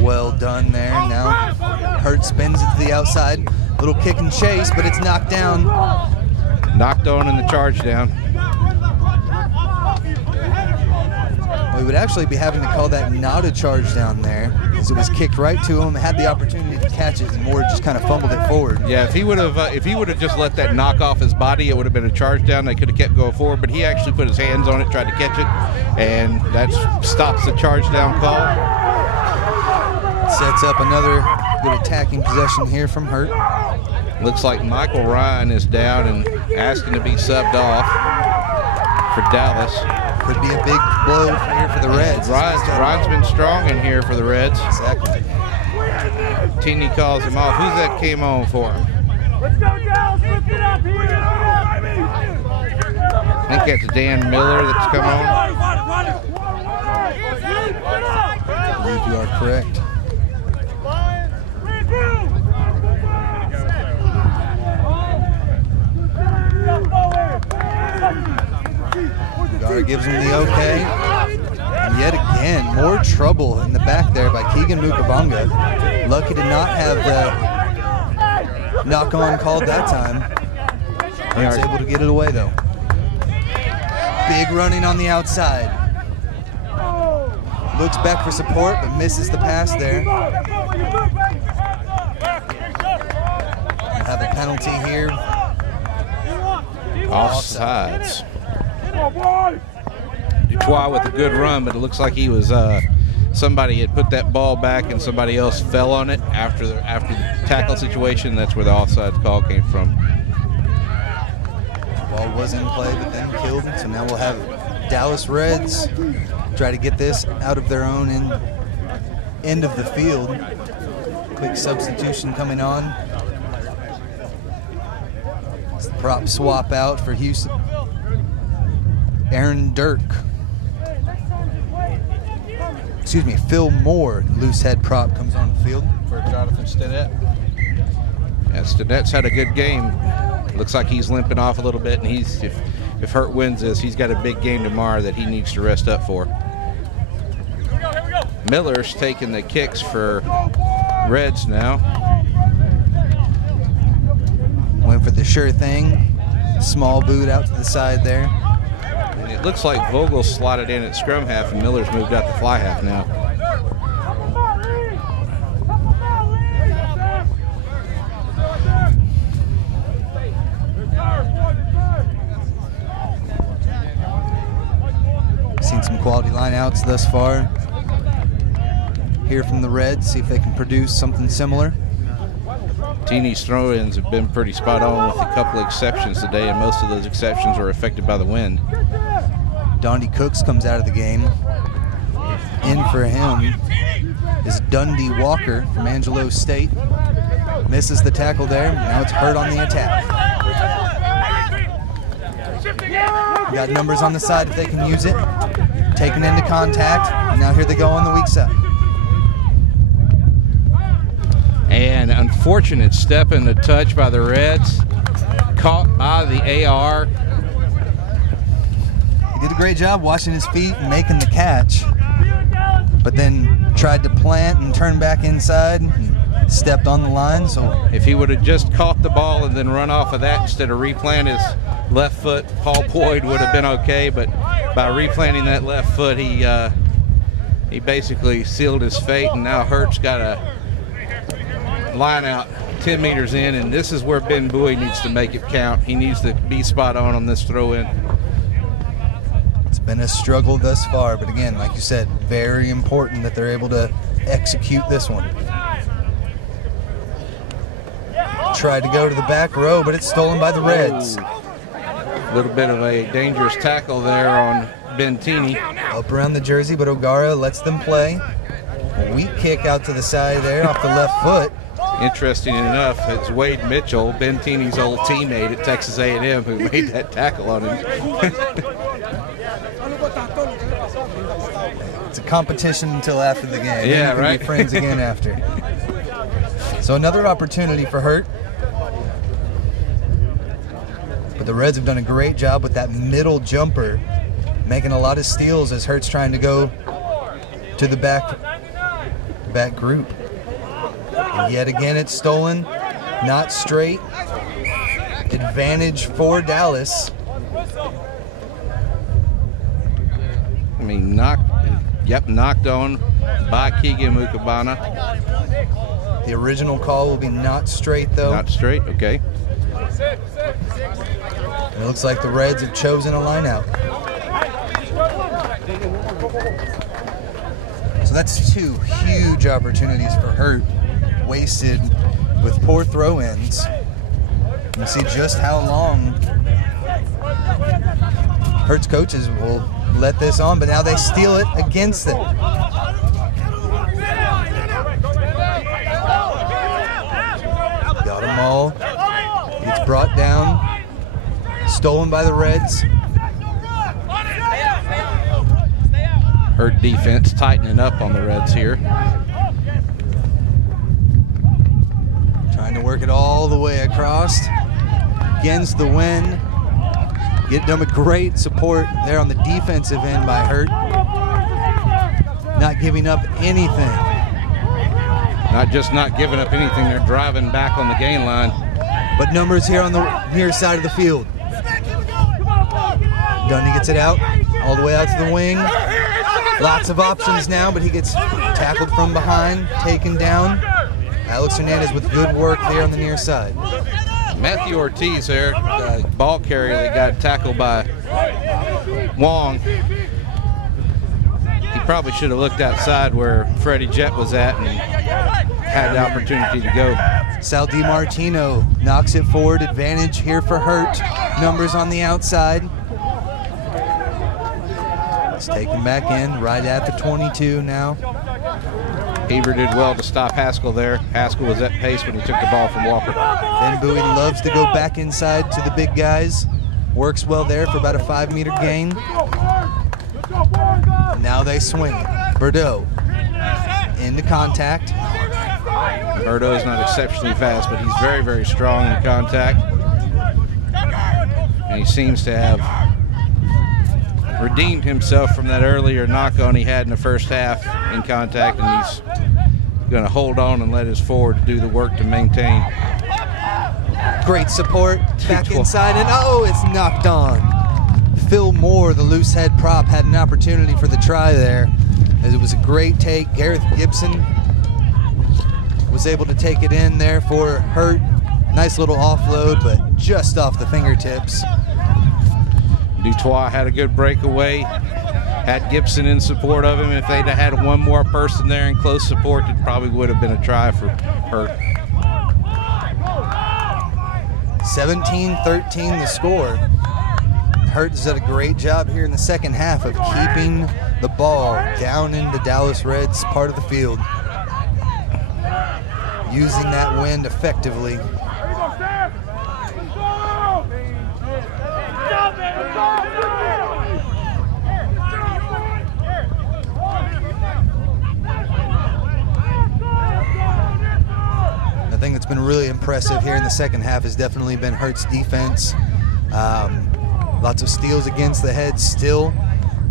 Well done there. Now Hurt spins it to the outside. Little kick and chase, but it's knocked down. Knocked on in the charge down. We would actually be having to call that not a charge down there, because it was kicked right to him, had the opportunity to catch it, and Moore just kind of fumbled it forward. Yeah, if he would have just let that knock off his body, it would have been a charge down. They could have kept going forward, but he actually put his hands on it, tried to catch it, and that stops the charge down call. Sets up another good attacking possession here from Hurt. Looks like Michael Ryan is down and asking to be subbed off for Dallas. Could be a big blow here for the Reds. Ryan's been strong in here for the Reds. Exactly. Teeney calls him off. Who's that came on for him? Let's go, Dallas. Lift it up here. I think that's Dan Miller that's come on. I believe you are correct. Gar gives him the okay. And yet again, more trouble in the back there by Keegan Mukabanga. Lucky to not have the knock-on called that time. He was able to get it away, though. Big running on the outside. Looks back for support, but misses the pass there. We'll have a penalty here. Offsides. Dutois with a good run, but it looks like he was somebody had put that ball back and somebody else fell on it after the tackle situation. That's where the offside call came from. Ball was in play, but then killed. So now we'll have Dallas Reds try to get this out of their own end of the field. Quick substitution coming on. It's the prop swap out for Houston. Aaron Dirk. Excuse me, Phil Moore, loose head prop, comes on the field For Jonathan Stinnett. Yeah, Stinnett's had a good game. Looks like he's limping off a little bit, and if Hurt wins this, he's got a big game tomorrow that he needs to rest up for. Miller's taking the kicks for Reds now. Went for the sure thing. Small boot out to the side there. And it looks like Vogel slotted in at scrum half and Miller's moved out to fly half now. Seen some quality lineouts thus far. Hear from the Reds, see if they can produce something similar. Teeny's throw-ins have been pretty spot on with a couple of exceptions today, and most of those exceptions were affected by the wind. Dondi Cooks comes out of the game. In for him is Dundee Walker from Angelo State. Misses the tackle there. Now it's Hurt on the attack. Got numbers on the side if they can use it. Taken into contact, and now here they go on the weak side. And unfortunate step in the touch by the Reds. Caught by the AR. He did a great job watching his feet and making the catch, but then tried to plant and turn back inside and stepped on the line. So if he would have just caught the ball and then run off of that instead of replant his left foot, Paul Boyd would have been okay, but by replanting that left foot, he basically sealed his fate, and now Hurt's got a line out 10 meters in, and this is where Ben Bowie needs to make it count. He needs to be spot on this throw-in. It's been a struggle thus far, but again, like you said, very important that they're able to execute this one. Tried to go to the back row, but it's stolen by the Reds. A little bit of a dangerous tackle there on Ben Teeney. Up around the jersey, but O'Gara lets them play. A weak kick out to the side there off the left foot. Interesting enough, it's Wade Mitchell, Ben Teeney's old teammate at Texas A&M, who made that tackle on him. It's a competition until after the game. Yeah, right. We'll be friends again after. So another opportunity for Hurt. But the Reds have done a great job with that middle jumper, making a lot of steals as Hurt's trying to go to the back group. And yet again, it's stolen, not straight. Advantage for Dallas. I mean, knocked on by Keegan Mukabana. The original call will be not straight, though. Not straight, okay. And it looks like the Reds have chosen a line out. So that's two huge opportunities for Hurt, wasted with poor throw-ins. We'll see just how long Hurt's coaches will let this on, but now they steal it against them. Got them all. It's brought down, stolen by the Reds. Hurt defense tightening up on the Reds here. Trying to work it all the way across against the wind. Get them a great support there on the defensive end by Hurt. Not giving up anything. Not just not giving up anything, they're driving back on the gain line. But numbers here on the near side of the field. Dundee gets it out, all the way out to the wing. Lots of options now, but he gets tackled from behind, taken down. Alex Hernandez with good work there on the near side. Matthew Ortiz there, the ball carrier that got tackled by Wong. He probably should have looked outside where Freddie Jett was at and had the opportunity to go. Sal DiMartino knocks it forward. Advantage here for Hurt. Numbers on the outside. It's taken back in right at the 22 now. Heber did well to stop Haskell there. Haskell was at pace when he took the ball from Walker. Ben Bowie loves to go back inside to the big guys. Works well there for about a 5-meter gain. And now they swing. Bordeaux into contact. Bordeaux is not exceptionally fast, but he's very, very strong in contact. And he seems to have redeemed himself from that earlier knock-on he had in the first half in contact, and he's going to hold on and let his forward do the work to maintain. Great support. Back inside, and oh, it's knocked on. Phil Moore, the loose head prop, had an opportunity for the try there, as it was a great take. Gareth Gibson was able to take it in there for Hurt. Nice little offload, but just off the fingertips. Dutois had a good breakaway, had Gibson in support of him. If they'd have had one more person there in close support, it probably would have been a try for Hurt. 17-13 the score. Hurt has done a great job here in the second half of keeping the ball down into Dallas Reds' part of the field, using that wind effectively. The thing that's been really impressive here in the second half has definitely been Hurt's defense. Lots of steals against the head still,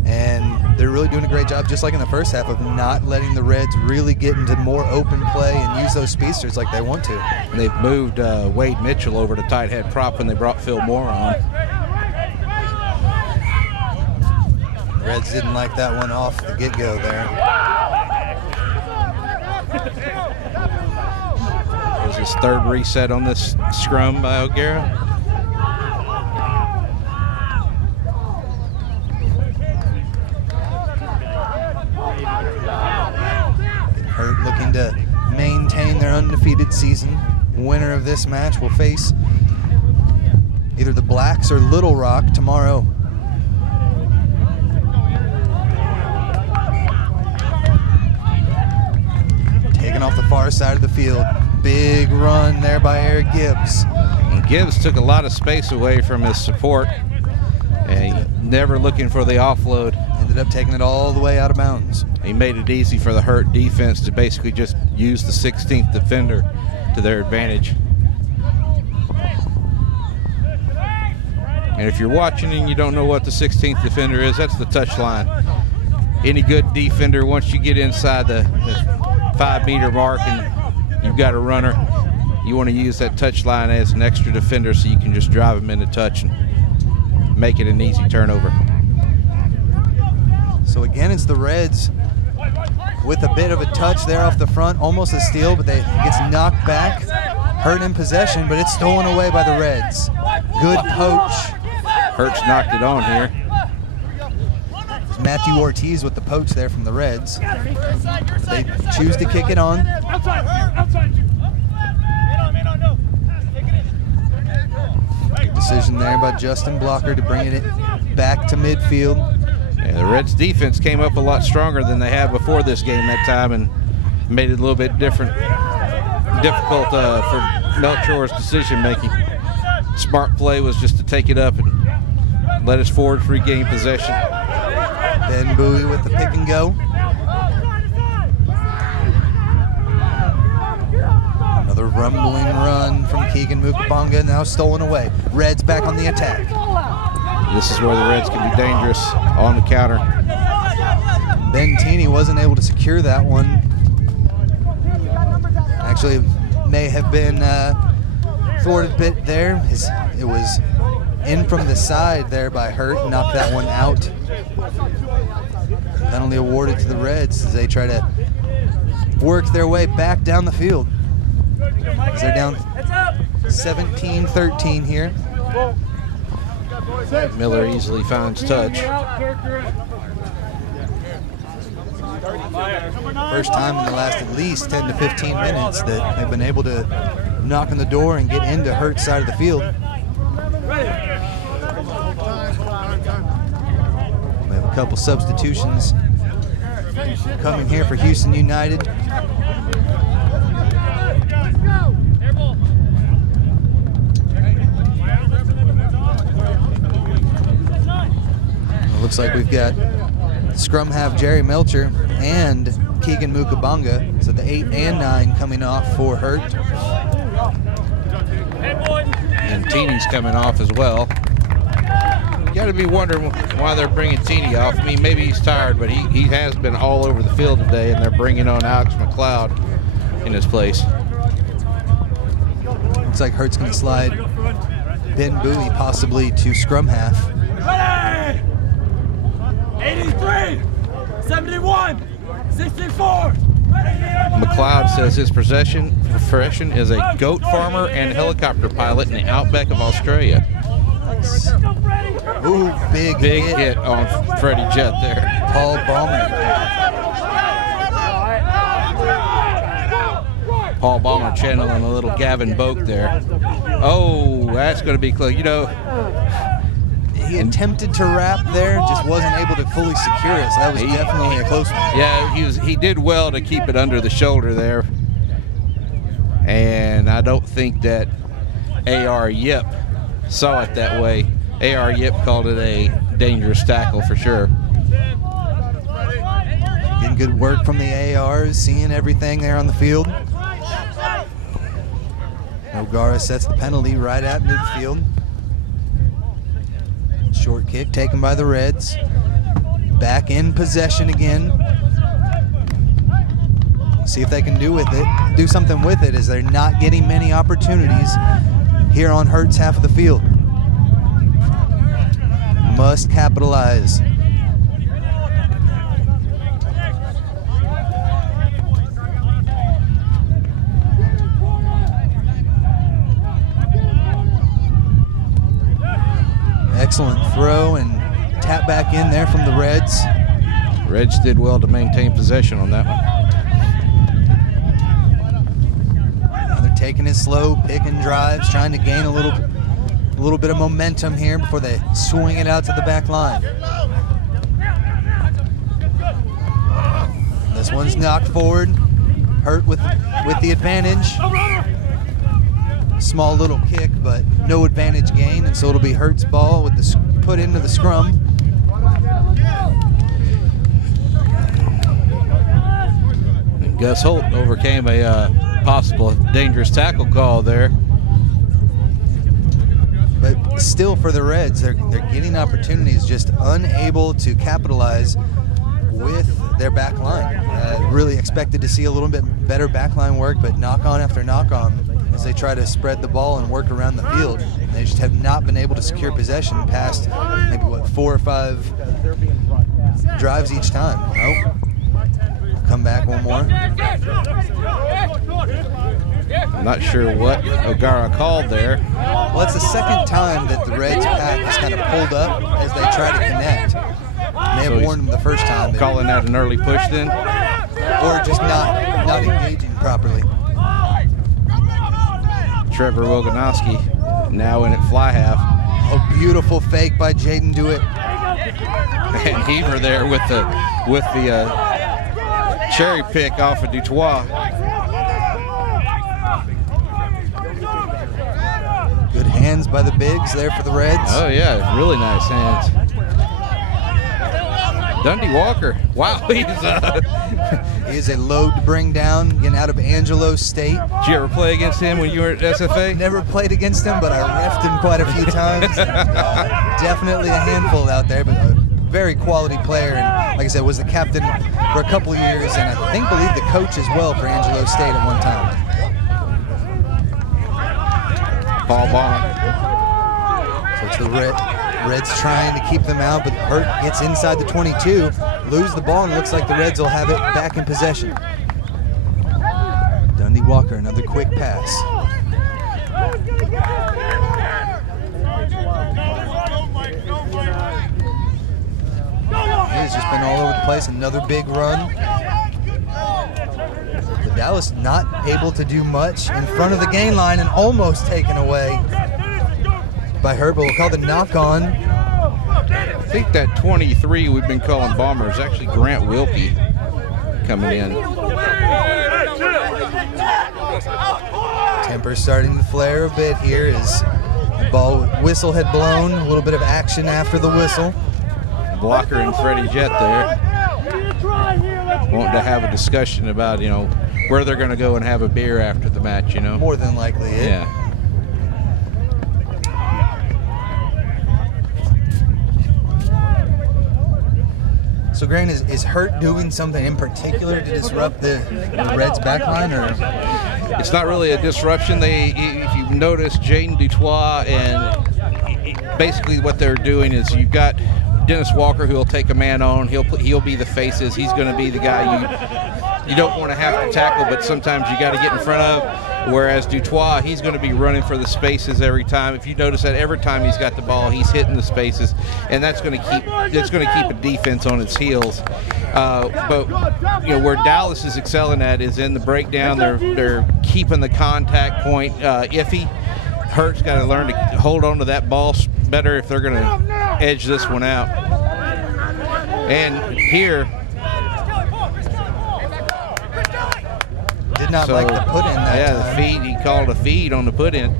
and they're really doing a great job, just like in the first half, of not letting the Reds really get into more open play and use those speedsters like they want to. And they've moved Wade Mitchell over to tight head prop when they brought Phil Moore on. Reds didn't like that one off the get-go there. It was his third reset on this scrum by O'Gara. Hurt looking to maintain their undefeated season. Winner of this match will face either the Blacks or Little Rock tomorrow. Taken off the far side of the field. Big run there by Eric Gibbs. And Gibbs took a lot of space away from his support, and never looking for the offload. Ended up taking it all the way out of bounds. He made it easy for the Hurt defense to basically just use the 16th defender to their advantage. And if you're watching and you don't know what the 16th defender is, that's the touch line. Any good defender, once you get inside the 5-meter mark and you've got a runner, you want to use that touch line as an extra defender so you can just drive him into touch and make it an easy turnover. So again, it's the Reds with a bit of a touch there off the front, almost a steal, but it gets knocked back. Hurt in possession, but it's stolen away by the Reds. Good poach. Hurt's knocked it on here. It's Matthew Ortiz with the poach there from the Reds. But they choose to kick it on. Good decision there by Justin Blocker to bring it back to midfield. Yeah, the Reds defense came up a lot stronger than they had before this game that time, and made it a little bit difficult for Melchor's decision making. Smart play was just to take it up and let his forwards regain possession. Ben Bowie with the pick and go. Another rumbling run from Keegan Mukabanga, now stolen away. Reds back on the attack. This is where the Reds can be dangerous on the counter. Ben Tini wasn't able to secure that one. Actually, may have been thwarted a bit there. It was in from the side there by Hurt, knocked that one out. Penalty awarded to the Reds as they try to work their way back down the field. As they're down 17-13 here. Miller easily finds touch. First time in the last at least 10 to 15 minutes that they've been able to knock on the door and get into Hurt's side of the field. We have a couple substitutions coming here for Houston United. It looks like we've got scrum half Jerry Melcher and Keegan Mukabanga, so the 8 and 9 coming off for Hurt. And Tini's coming off as well. You got to be wondering why they're bringing Tini off. I mean, maybe he's tired, but he has been all over the field today, and they're bringing on Alex McLeod in his place. Looks like Hurt's going to slide Ben Bowie possibly to scrum half. 83, 71, 64. McLeod says his profession is a goat farmer and helicopter pilot in the outback of Australia. Ooh, big hit on Freddie Jett there. Paul Ballmer. Paul Ballmer channeling a little Gavin Boak there. Oh, that's going to be close. You know, he attempted to wrap there, just wasn't able to fully secure it. So that was definitely a close one. Yeah, he did well to keep it under the shoulder there. And I don't think that A.R. Yip saw it that way. A.R. Yip called it a dangerous tackle for sure. Getting good work from the ARs, seeing everything there on the field. O'Gara sets the penalty right at midfield. Short kick taken by the Reds. Back in possession again. See if they can do something with it, as they're not getting many opportunities here on Hurt's half of the field. Must capitalize. Excellent throw and tap back in there from the Reds. Reds did well to maintain possession on that one. Now they're taking it slow, picking drives, trying to gain a little bit of momentum here before they swing it out to the back line. This one's knocked forward. Hurt with the advantage. Small little kick, but no advantage gain, and so it'll be Hurt's ball with the put into the scrum. And Gus Holt overcame a possible dangerous tackle call there. But still, for the Reds, they're getting opportunities, just unable to capitalize with their back line. Really expected to see a little bit better back line work, but knock on after knock on as they try to spread the ball and work around the field. They just have not been able to secure possession past maybe, 4 or 5 drives each time. Nope. Come back one more. I'm not sure what O'Gara called there. Well, it's the second time that the Reds pack has kind of pulled up as they try to connect. May have warned them the first time. Calling out an early push then? Or just not engaging properly. Trevor Woganowski now in at fly half. A beautiful fake by Jaden Dewitt. And Heaver there with the cherry pick off of Dutois. Good hands by the bigs there for the Reds. Oh yeah, really nice hands. Dundee Walker, wow, he is a load to bring down, getting out of Angelo State. Did you ever play against him when you were at SFA? Never played against him, but I reffed him quite a few times. Definitely a handful out there, but a very quality player. And like I said, was the captain for a couple of years, and I believe the coach as well for Angelo State at one time. Paul Ballmer. So it's the Reds trying to keep them out, but Hurt gets inside the 22, lose the ball, and it looks like the Reds will have it back in possession. Dundee Walker, another quick pass. He has just been all over the place, another big run. But Dallas not able to do much in front of the gain line and almost taken away by Hurt, but we'll call the knock on. I think that 23 we've been calling Ballmer is actually Grant Wilkie coming in. Temper starting to flare a bit here as the whistle had blown. A little bit of action after the whistle. Blocker and Freddie Jett there. Wanting to have a discussion about, where they're going to go and have a beer after the match, More than likely, yeah. So, Grant, is Hurt doing something in particular to disrupt the Reds' backline, or? It's not really a disruption. If you've noticed, Jaden Dutois, and basically what they're doing is you've got Dennis Walker, who will take a man on. He'll be the faces. He's going to be the guy you don't want to have to tackle, but sometimes you got to get in front of. Whereas Dutois, he's going to be running for the spaces every time. If you notice that every time he's got the ball, he's hitting the spaces, and that's going to keep a defense on its heels. But where Dallas is excelling at is in the breakdown. They're keeping the contact point iffy. Hurt's got to learn to hold on to that ball better if they're going to edge this one out. And here. Did not like the put in that time. The feed. He called a feed on the put in.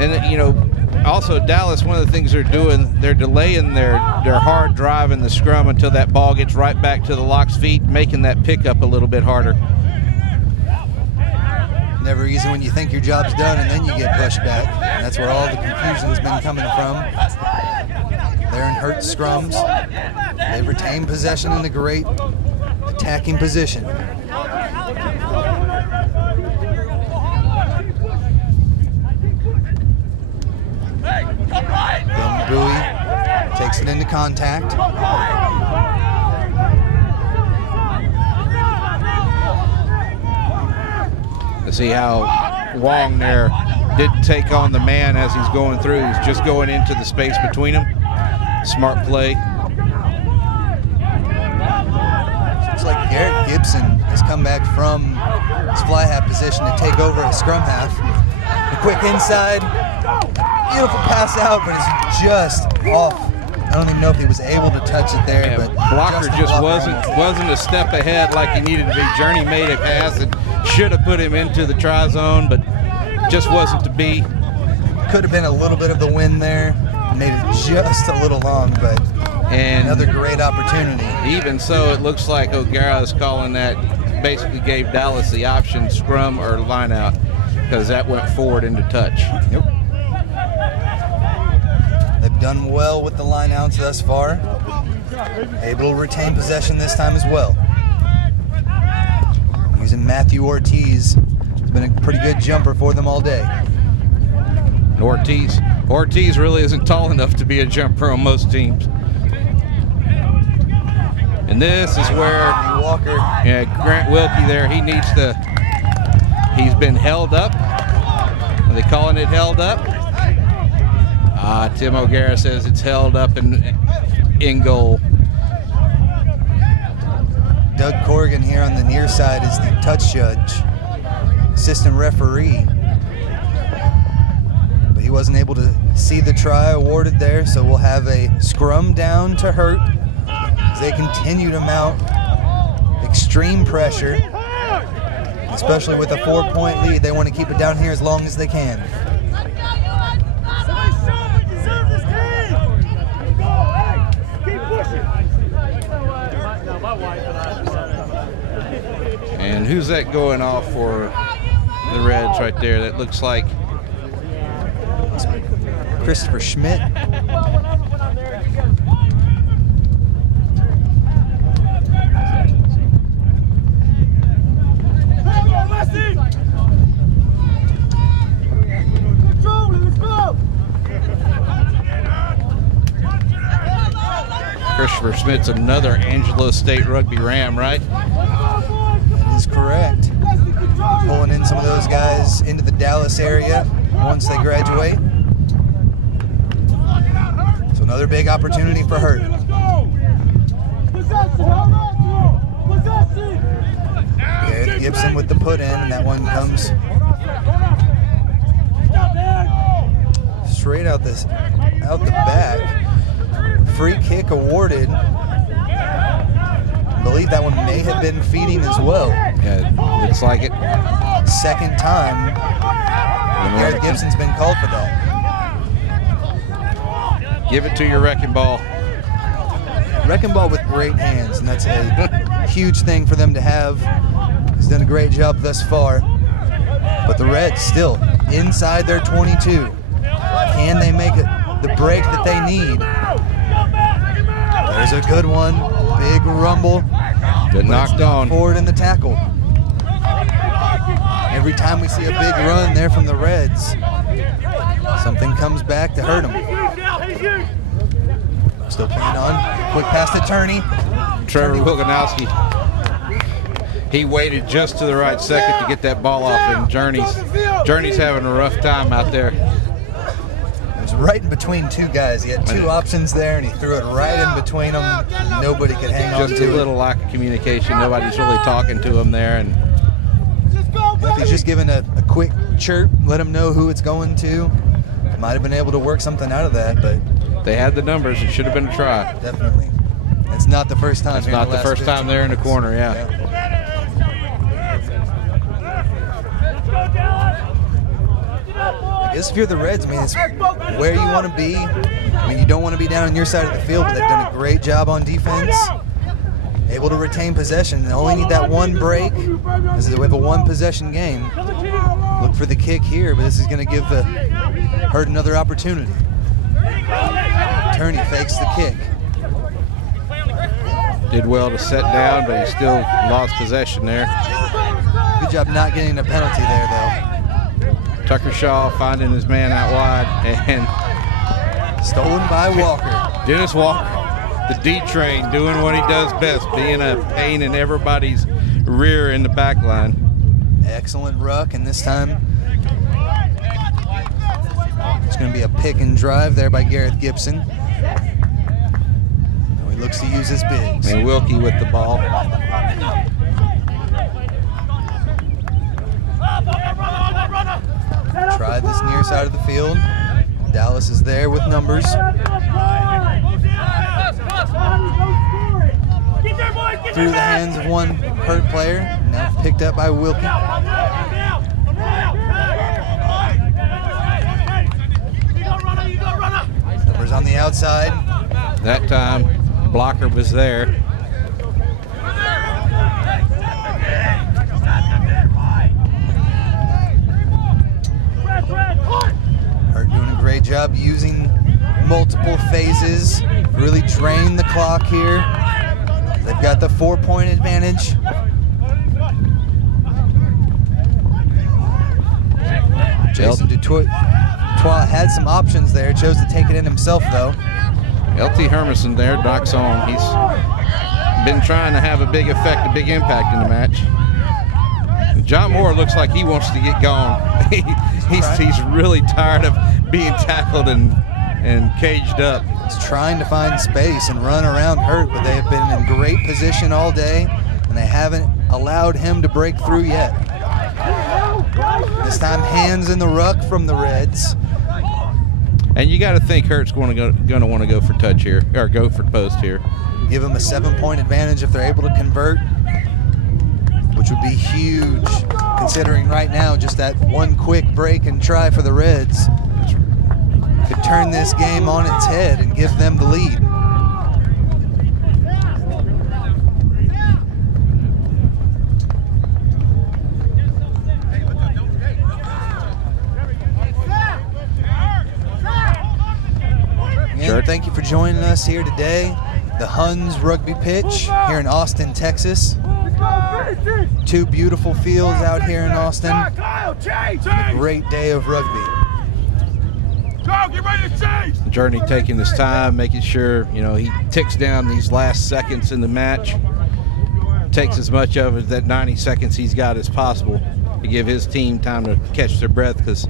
And also Dallas, one of the things they're doing, they're delaying their hard drive in the scrum until that ball gets right back to the Locks' feet, making that pickup a little bit harder. Never easy when you think your job's done and then you get pushed back. And that's where all the confusion's been coming from. They're in Hurt scrums. They've retained possession in a great attacking position. Ben Bowie takes it into contact. To see how Wong there didn't take on the man as he's going through. He's just going into the space between them. Smart play. Looks like Garrett Gibson has come back from his fly half position to take over a scrum half. A quick inside. Beautiful pass out, but it's just off. I don't even know if he was able to touch it there, but blocker just wasn't a step ahead like he needed to be. Journey made a pass and should have put him into the try zone, but just wasn't to be. Could have been a little bit of the wind there. Made it just a little long, but another great opportunity. Even so, it looks like O'Gara is calling that, basically gave Dallas the option scrum or line out, because that went forward into touch. Yep. They've done well with the line outs thus far. Able to retain possession this time as well. Using Matthew Ortiz. He's been a pretty good jumper for them all day. Ortiz really isn't tall enough to be a jumper on most teams. And this is where Walker. Grant Wilkie there, he's been held up. Are they calling it held up? Tim O'Gara says it's held up in goal. Doug Corrigan here on the near side is the touch judge, assistant referee. But he wasn't able to see the try awarded there, so we'll have a scrum down to Hurt as they continue to mount extreme pressure. Especially with a 4-point lead, they want to keep it down here as long as they can. And who's that going off for the Reds right there? That looks like Christopher Schmidt. Christopher Schmidt's another Angelo State Rugby Ram, right? That is correct. Pulling in some of those guys into the Dallas area once they graduate. So another big opportunity for Hurt. Garrett Gibson with the put in, and that one comes straight out the back. Free kick awarded. I believe that one may have been feeding as well. Yeah, looks like it. Second time Garrett Gibson's been called for that. Give it to your wrecking ball. Wrecking ball with great hands, and that's a huge thing for them to have. He's done a great job thus far. But the Reds still inside their 22. Can they make it the break that they need? There's a good one. big rumble. Get knocked on. Forward in the tackle. Every time we see a big run there from the Reds, something comes back to hurt them. Still playing on. Quick pass to Turney. Trevor Wilganowski. He waited just to the right second to get that ball off, and Journey's having a rough time out there. It was right in between two guys. He had two options there, and he threw it right in between them. Nobody could hang on to it. Just a little lack of communication. Nobody's really talking to him there. And if he's just given a quick chirp, let him know who it's going to, might have been able to work something out of that, but they had the numbers. It should have been a try. Definitely. It's not the first time. It's not the first time they're in the corner, yeah. I guess if you're the Reds, I mean, it's where you want to be. I mean, you don't want to be down on your side of the field, but they've done a great job on defense. Able to retain possession. They only need that one break, because we have a one-possession game. Look for the kick here, but this is going to give the Herd another opportunity. Turney fakes the kick. Did well to set down, but he still lost possession there. Good job not getting a penalty there, though. Tucker Shaw finding his man out wide, and stolen by Walker. Dennis Walker, the D-train, doing what he does best, being a pain in everybody's rear in the back line. Excellent ruck, and this time it's going to be a pick and drive there by Gareth Gibson. He looks to use his bigs. And Wilkie with the ball. Try this near side of the field. Dallas is there with numbers. Through the hands of one hurt player, now picked up by Wilkie. Numbers on the outside. That time, blocker was there. Hurt doing a great job using multiple phases, really drain the clock here. They've got the 4-point advantage. Jason Dutoit had some options there, chose to take it in himself though. LT Hermanson there knocks on. He's been trying to have a big effect, a big impact in the match. John Moore looks like he wants to get going. He's really tired of being tackled and caged up. He's trying to find space and run around Hurt, but they have been in great position all day, and they haven't allowed him to break through yet. This time, hands in the ruck from the Reds. And you got to think Hurt's going to want to go for touch here, or go for post here. Give them a 7-point advantage if they're able to convert, which would be huge, considering right now just that one quick break and try for the Reds could turn this game on its head and give them the lead. Again, thank you for joining us here today. The Huns rugby pitch here in Austin, Texas. 2 beautiful fields out here in Austin. A great day of rugby. Journey taking his time, making sure, you know, he ticks down these last seconds in the match. Takes as much of it, that 90 seconds he's got as possible to give his team time to catch their breath, because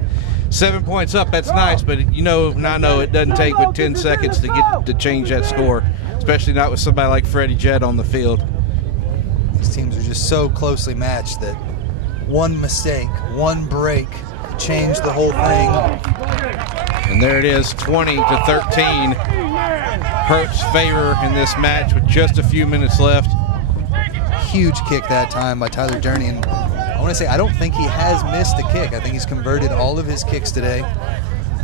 7 points up, that's nice, but you know, and I know it doesn't take but 10 seconds to change that score, especially not with somebody like Freddie Jett on the field. These teams are just so closely matched that one mistake, one break could change the whole thing. And there it is, 20-13. Hurt's favor in this match with just a few minutes left. Huge kick that time by Tyler Durney, and I want to say I don't think he has missed a kick. I think he's converted all of his kicks today,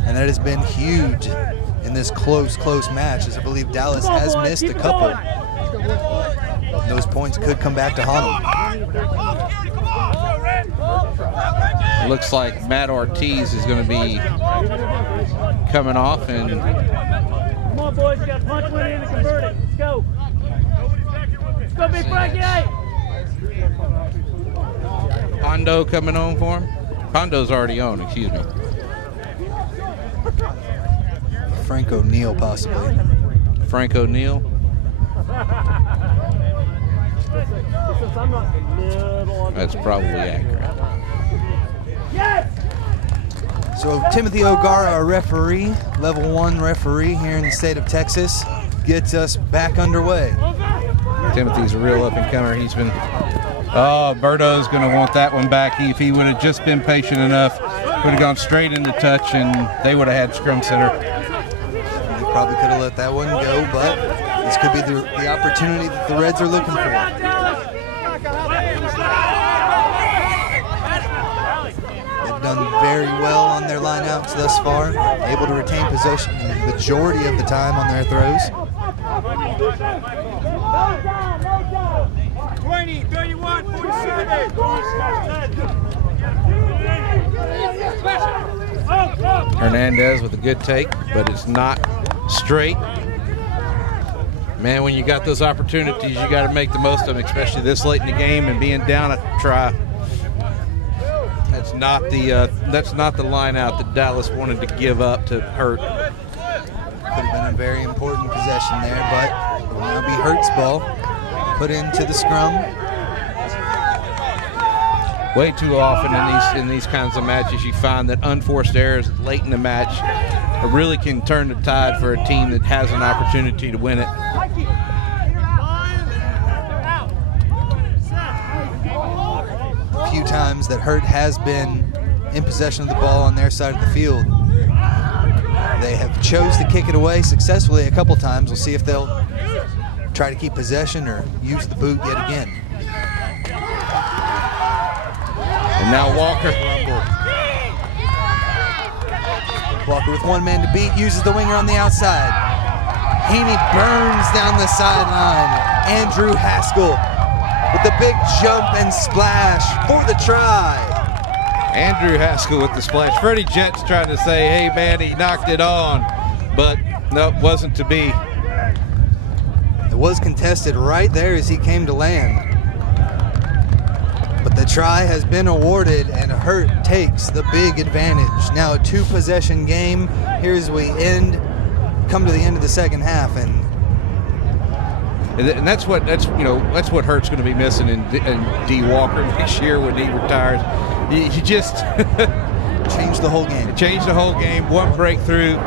and that has been huge in this close match, as I believe Dallas has missed a couple. Those points could come back to haunt them. Looks like Matt Ortiz is going to be coming off, and come on, boys, you got to punch one in and convert it. Let's go. Pondo coming on for him. Pondo's already on, excuse me. Frank O'Neill, possibly. Frank O'Neill. That's probably accurate. So Timothy O'Gara, our referee, level 1 referee here in the state of Texas, gets us back underway. Timothy's a real up-and-comer. He's been... Oh, Berto's going to want that one back. If he would have just been patient enough, would have gone straight into touch, and they would have had scrum center. They probably could have let that one go, but this could be the opportunity that the Reds are looking for. They've done very well on their lineouts thus far, able to retain possession the majority of the time on their throws. 20, 31, 47. Hernandez with a good take, but it's not straight. Man, when you got those opportunities, you got to make the most of them, especially this late in the game and being down a try. That's not the line out that Dallas wanted to give up to Hurt. Could have been a very important possession there, but it will now be Hurt's ball. Put into the scrum. Way too often in these kinds of matches, you find that unforced errors late in the match really can turn the tide for a team that has an opportunity to win it. A few times that Hurt has been in possession of the ball on their side of the field. They have chose to kick it away successfully a couple times. We'll see if they'll try to keep possession or use the boot yet again. And now Walker. Walker with one man to beat, uses the winger on the outside. Heaney burns down the sideline. Andrew Haskell with the big jump and splash for the try. Andrew Haskell with the splash. Freddie Jent's trying to say, hey man, he knocked it on, but no, wasn't to be. It was contested right there as he came to land. But the try has been awarded and Hurt takes the big advantage. Now a 2-possession game. Here's we come to the end of the second half, and that's what Hurt's going to be missing in D. Walker next year when he retires. He just changed the whole game. Changed the whole game. One breakthrough.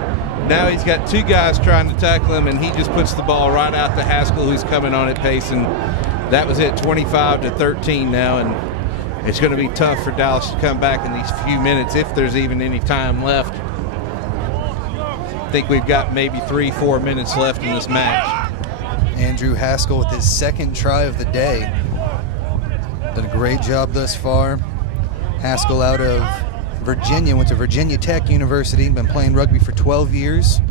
Now he's got 2 guys trying to tackle him, and he just puts the ball right out to Haskell, who's coming on at pace, and that was it, 25-13 now, and it's going to be tough for Dallas to come back in these few minutes if there's even any time left. I think we've got maybe 3-4 minutes left in this match. Andrew Haskell with his 2nd try of the day. Done a great job thus far. Haskell out of Virginia, went to Virginia Tech University, been playing rugby for 12 years.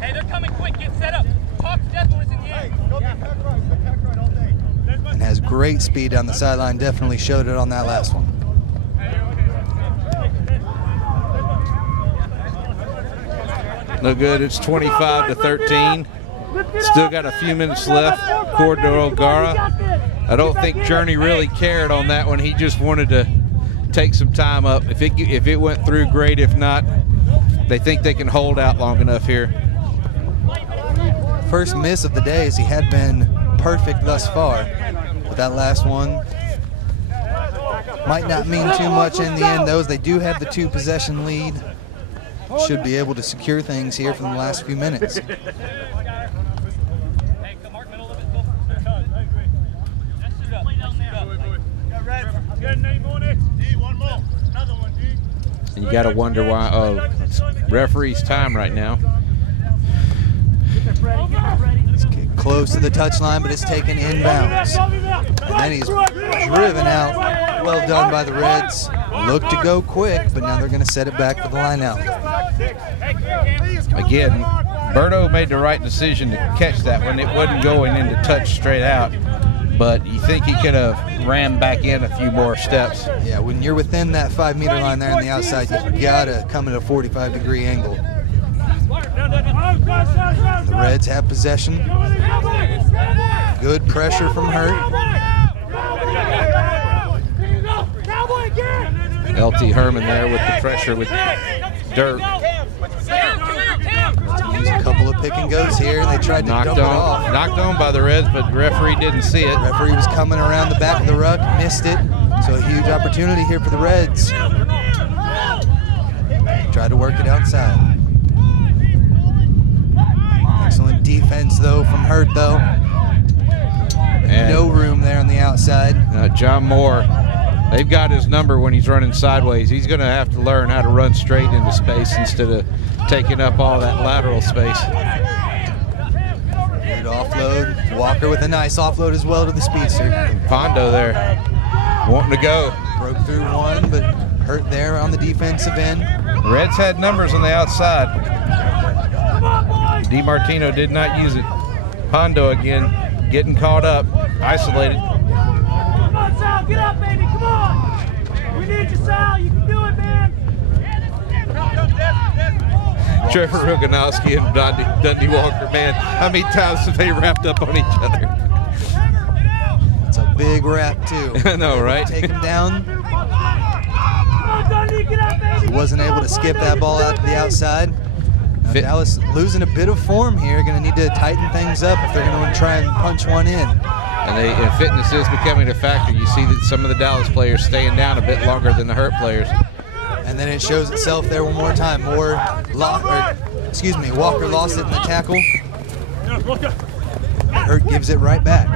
Hey, they're coming quick. Get set up. Talk to Death when it's in the air. And has great speed down the sideline. Definitely showed it on that last one. No good. It's 25-13. Still got a few minutes left. Cordero O'Gara. I don't think Journey really cared on that one. He just wanted to take some time up. If it went through, great. If not, they think they can hold out long enough here. First miss of the day, as he had been perfect thus far. But that last one might not mean too much in the end, though, as they do have the 2-possession lead. Should be able to secure things here for the last few minutes. And you got to wonder why. Referee's time right now. It's close to the touchline, but it's taken inbounds. And then he's driven out. Well done by the Reds. Look to go quick, but now they're going to set it back for the line out. Again, Berto made the right decision to catch that one. It wasn't going into touch straight out, but you think he could have ran back in a few more steps. Yeah, when you're within that 5-meter line there on the outside, you got to come at a 45-degree angle. The Reds have possession. Good pressure from Hurt. LT Herman there with the pressure with Dirk. Use a couple of pick and goes here, and they tried to dump it off. Knocked on by the Reds, but the referee didn't see it. The referee was coming around the back of the ruck, missed it. So a huge opportunity here for the Reds. Tried to work it outside. Excellent defense, though, from Hurt, though. And no room there on the outside. John Moore, they've got his number when he's running sideways. He's going to have to learn how to run straight into space instead of taking up all that lateral space. Good offload. Walker with a nice offload as well to the speedster. Pondo there, wanting to go. Broke through one, but Hurt there on the defensive end. Reds had numbers on the outside. DiMartino did not use it. Pondo again, getting caught up, isolated. Come on, Sal, get up, baby, come on! We need you, Sal, you can do it, man! Trevor Roganowski and Dundee Walker, man, how many times have they wrapped up on each other? It's a big wrap, too. I know, right? Take him down. He wasn't able to skip that ball out to the outside. Now Dallas losing a bit of form here. Going to need to tighten things up if they're going to try and punch one in. And fitness is becoming a factor. You see that some of the Dallas players staying down a bit longer than the Hurt players. And then it shows itself there one more time. Walker lost it in the tackle. Hurt gives it right back.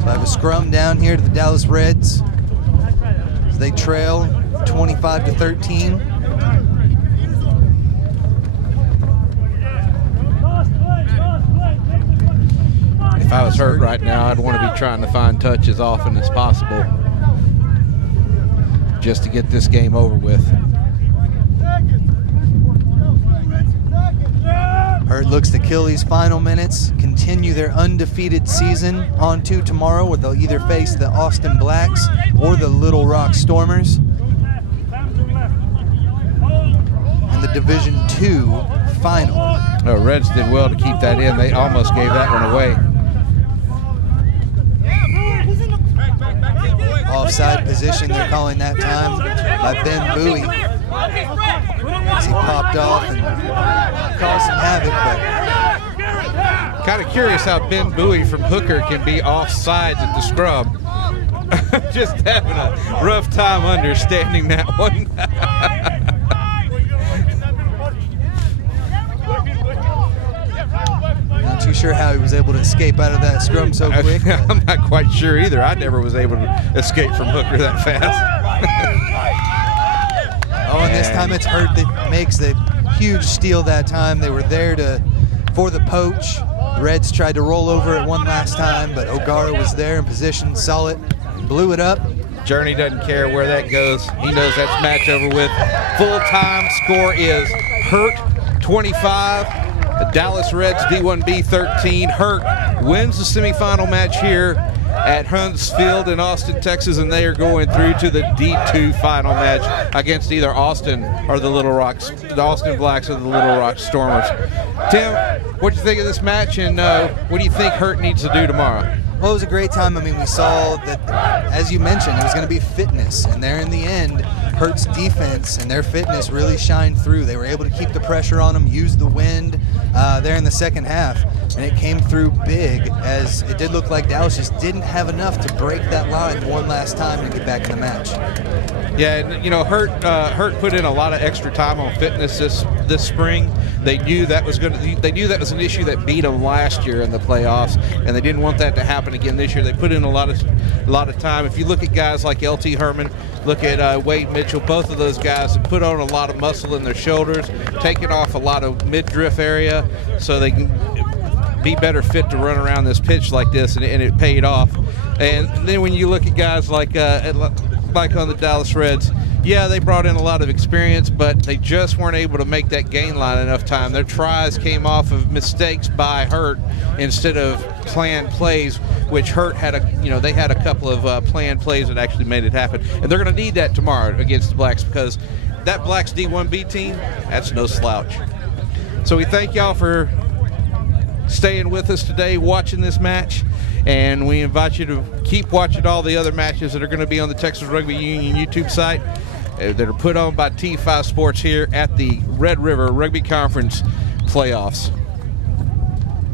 So I have a scrum down here to the Dallas Reds as they trail 25-13. If I was Hurt right now, I'd want to be trying to find touch as often as possible just to get this game over with. Hurt looks to kill these final minutes, continue their undefeated season on to tomorrow, where they'll either face the Austin Blacks or the Little Rock Stormers in the Division II final. Oh, Reds did well to keep that in. They almost gave that one away. Offside position, they're calling that time by Ben Bowie as he popped off and caused some havoc. But kind of curious how Ben Bowie from Hooker can be offsides at the scrum. Just having a rough time understanding that one. Not too sure how he was able to escape out of that scrum so quick. I'm not quite sure either. I never was able to escape from Hooker that fast. Oh, and this time it's Hurt that makes the huge steal that time. They were there for the poach. Reds tried to roll over it one last time, but O'Gara was there in position, saw it, blew it up. Journey doesn't care where that goes. He knows that's match over with. Full-time score is Hurt 25, the Dallas Reds D1b 13. Hurt wins the semifinal match here at Hunts Field in Austin, Texas, and they are going through to the D2 final match against either Austin or the Little Rocks, the Austin Blacks or the Little Rock Stormers. Tim, what do you think of this match, and what do you think Hurt needs to do tomorrow? Well, it was a great time. I mean, we saw that, as you mentioned, it was going to be fitness, and there in the end, Hurt's defense and their fitness really shined through. They were able to keep the pressure on them, use the wind there in the second half, and it came through big, as it did look like Dallas just didn't have enough to break that line one last time to get back in the match. Yeah, and, you know, Hurt put in a lot of extra time on fitness this spring. They knew that was an issue that beat them last year in the playoffs, and they didn't want that to happen again this year. They put in a lot of time. If you look at guys like LT Herman, look at Wade Mitchell, both of those guys have put on a lot of muscle in their shoulders, taken off a lot of midriff area so they can be better fit to run around this pitch like this, and it paid off. And then when you look at guys like on the Dallas Reds, yeah, they brought in a lot of experience, but they just weren't able to make that gain line enough time. Their tries came off of mistakes by Hurt instead of planned plays, which Hurt had they had a couple of planned plays that actually made it happen. And they're going to need that tomorrow against the Blacks, because that Blacks D1b team, that's no slouch. So we thank y'all for staying with us today, watching this match, and we invite you to keep watching all the other matches that are going to be on the Texas Rugby Union YouTube site that are put on by T5 Sports here at the Red River Rugby Conference playoffs.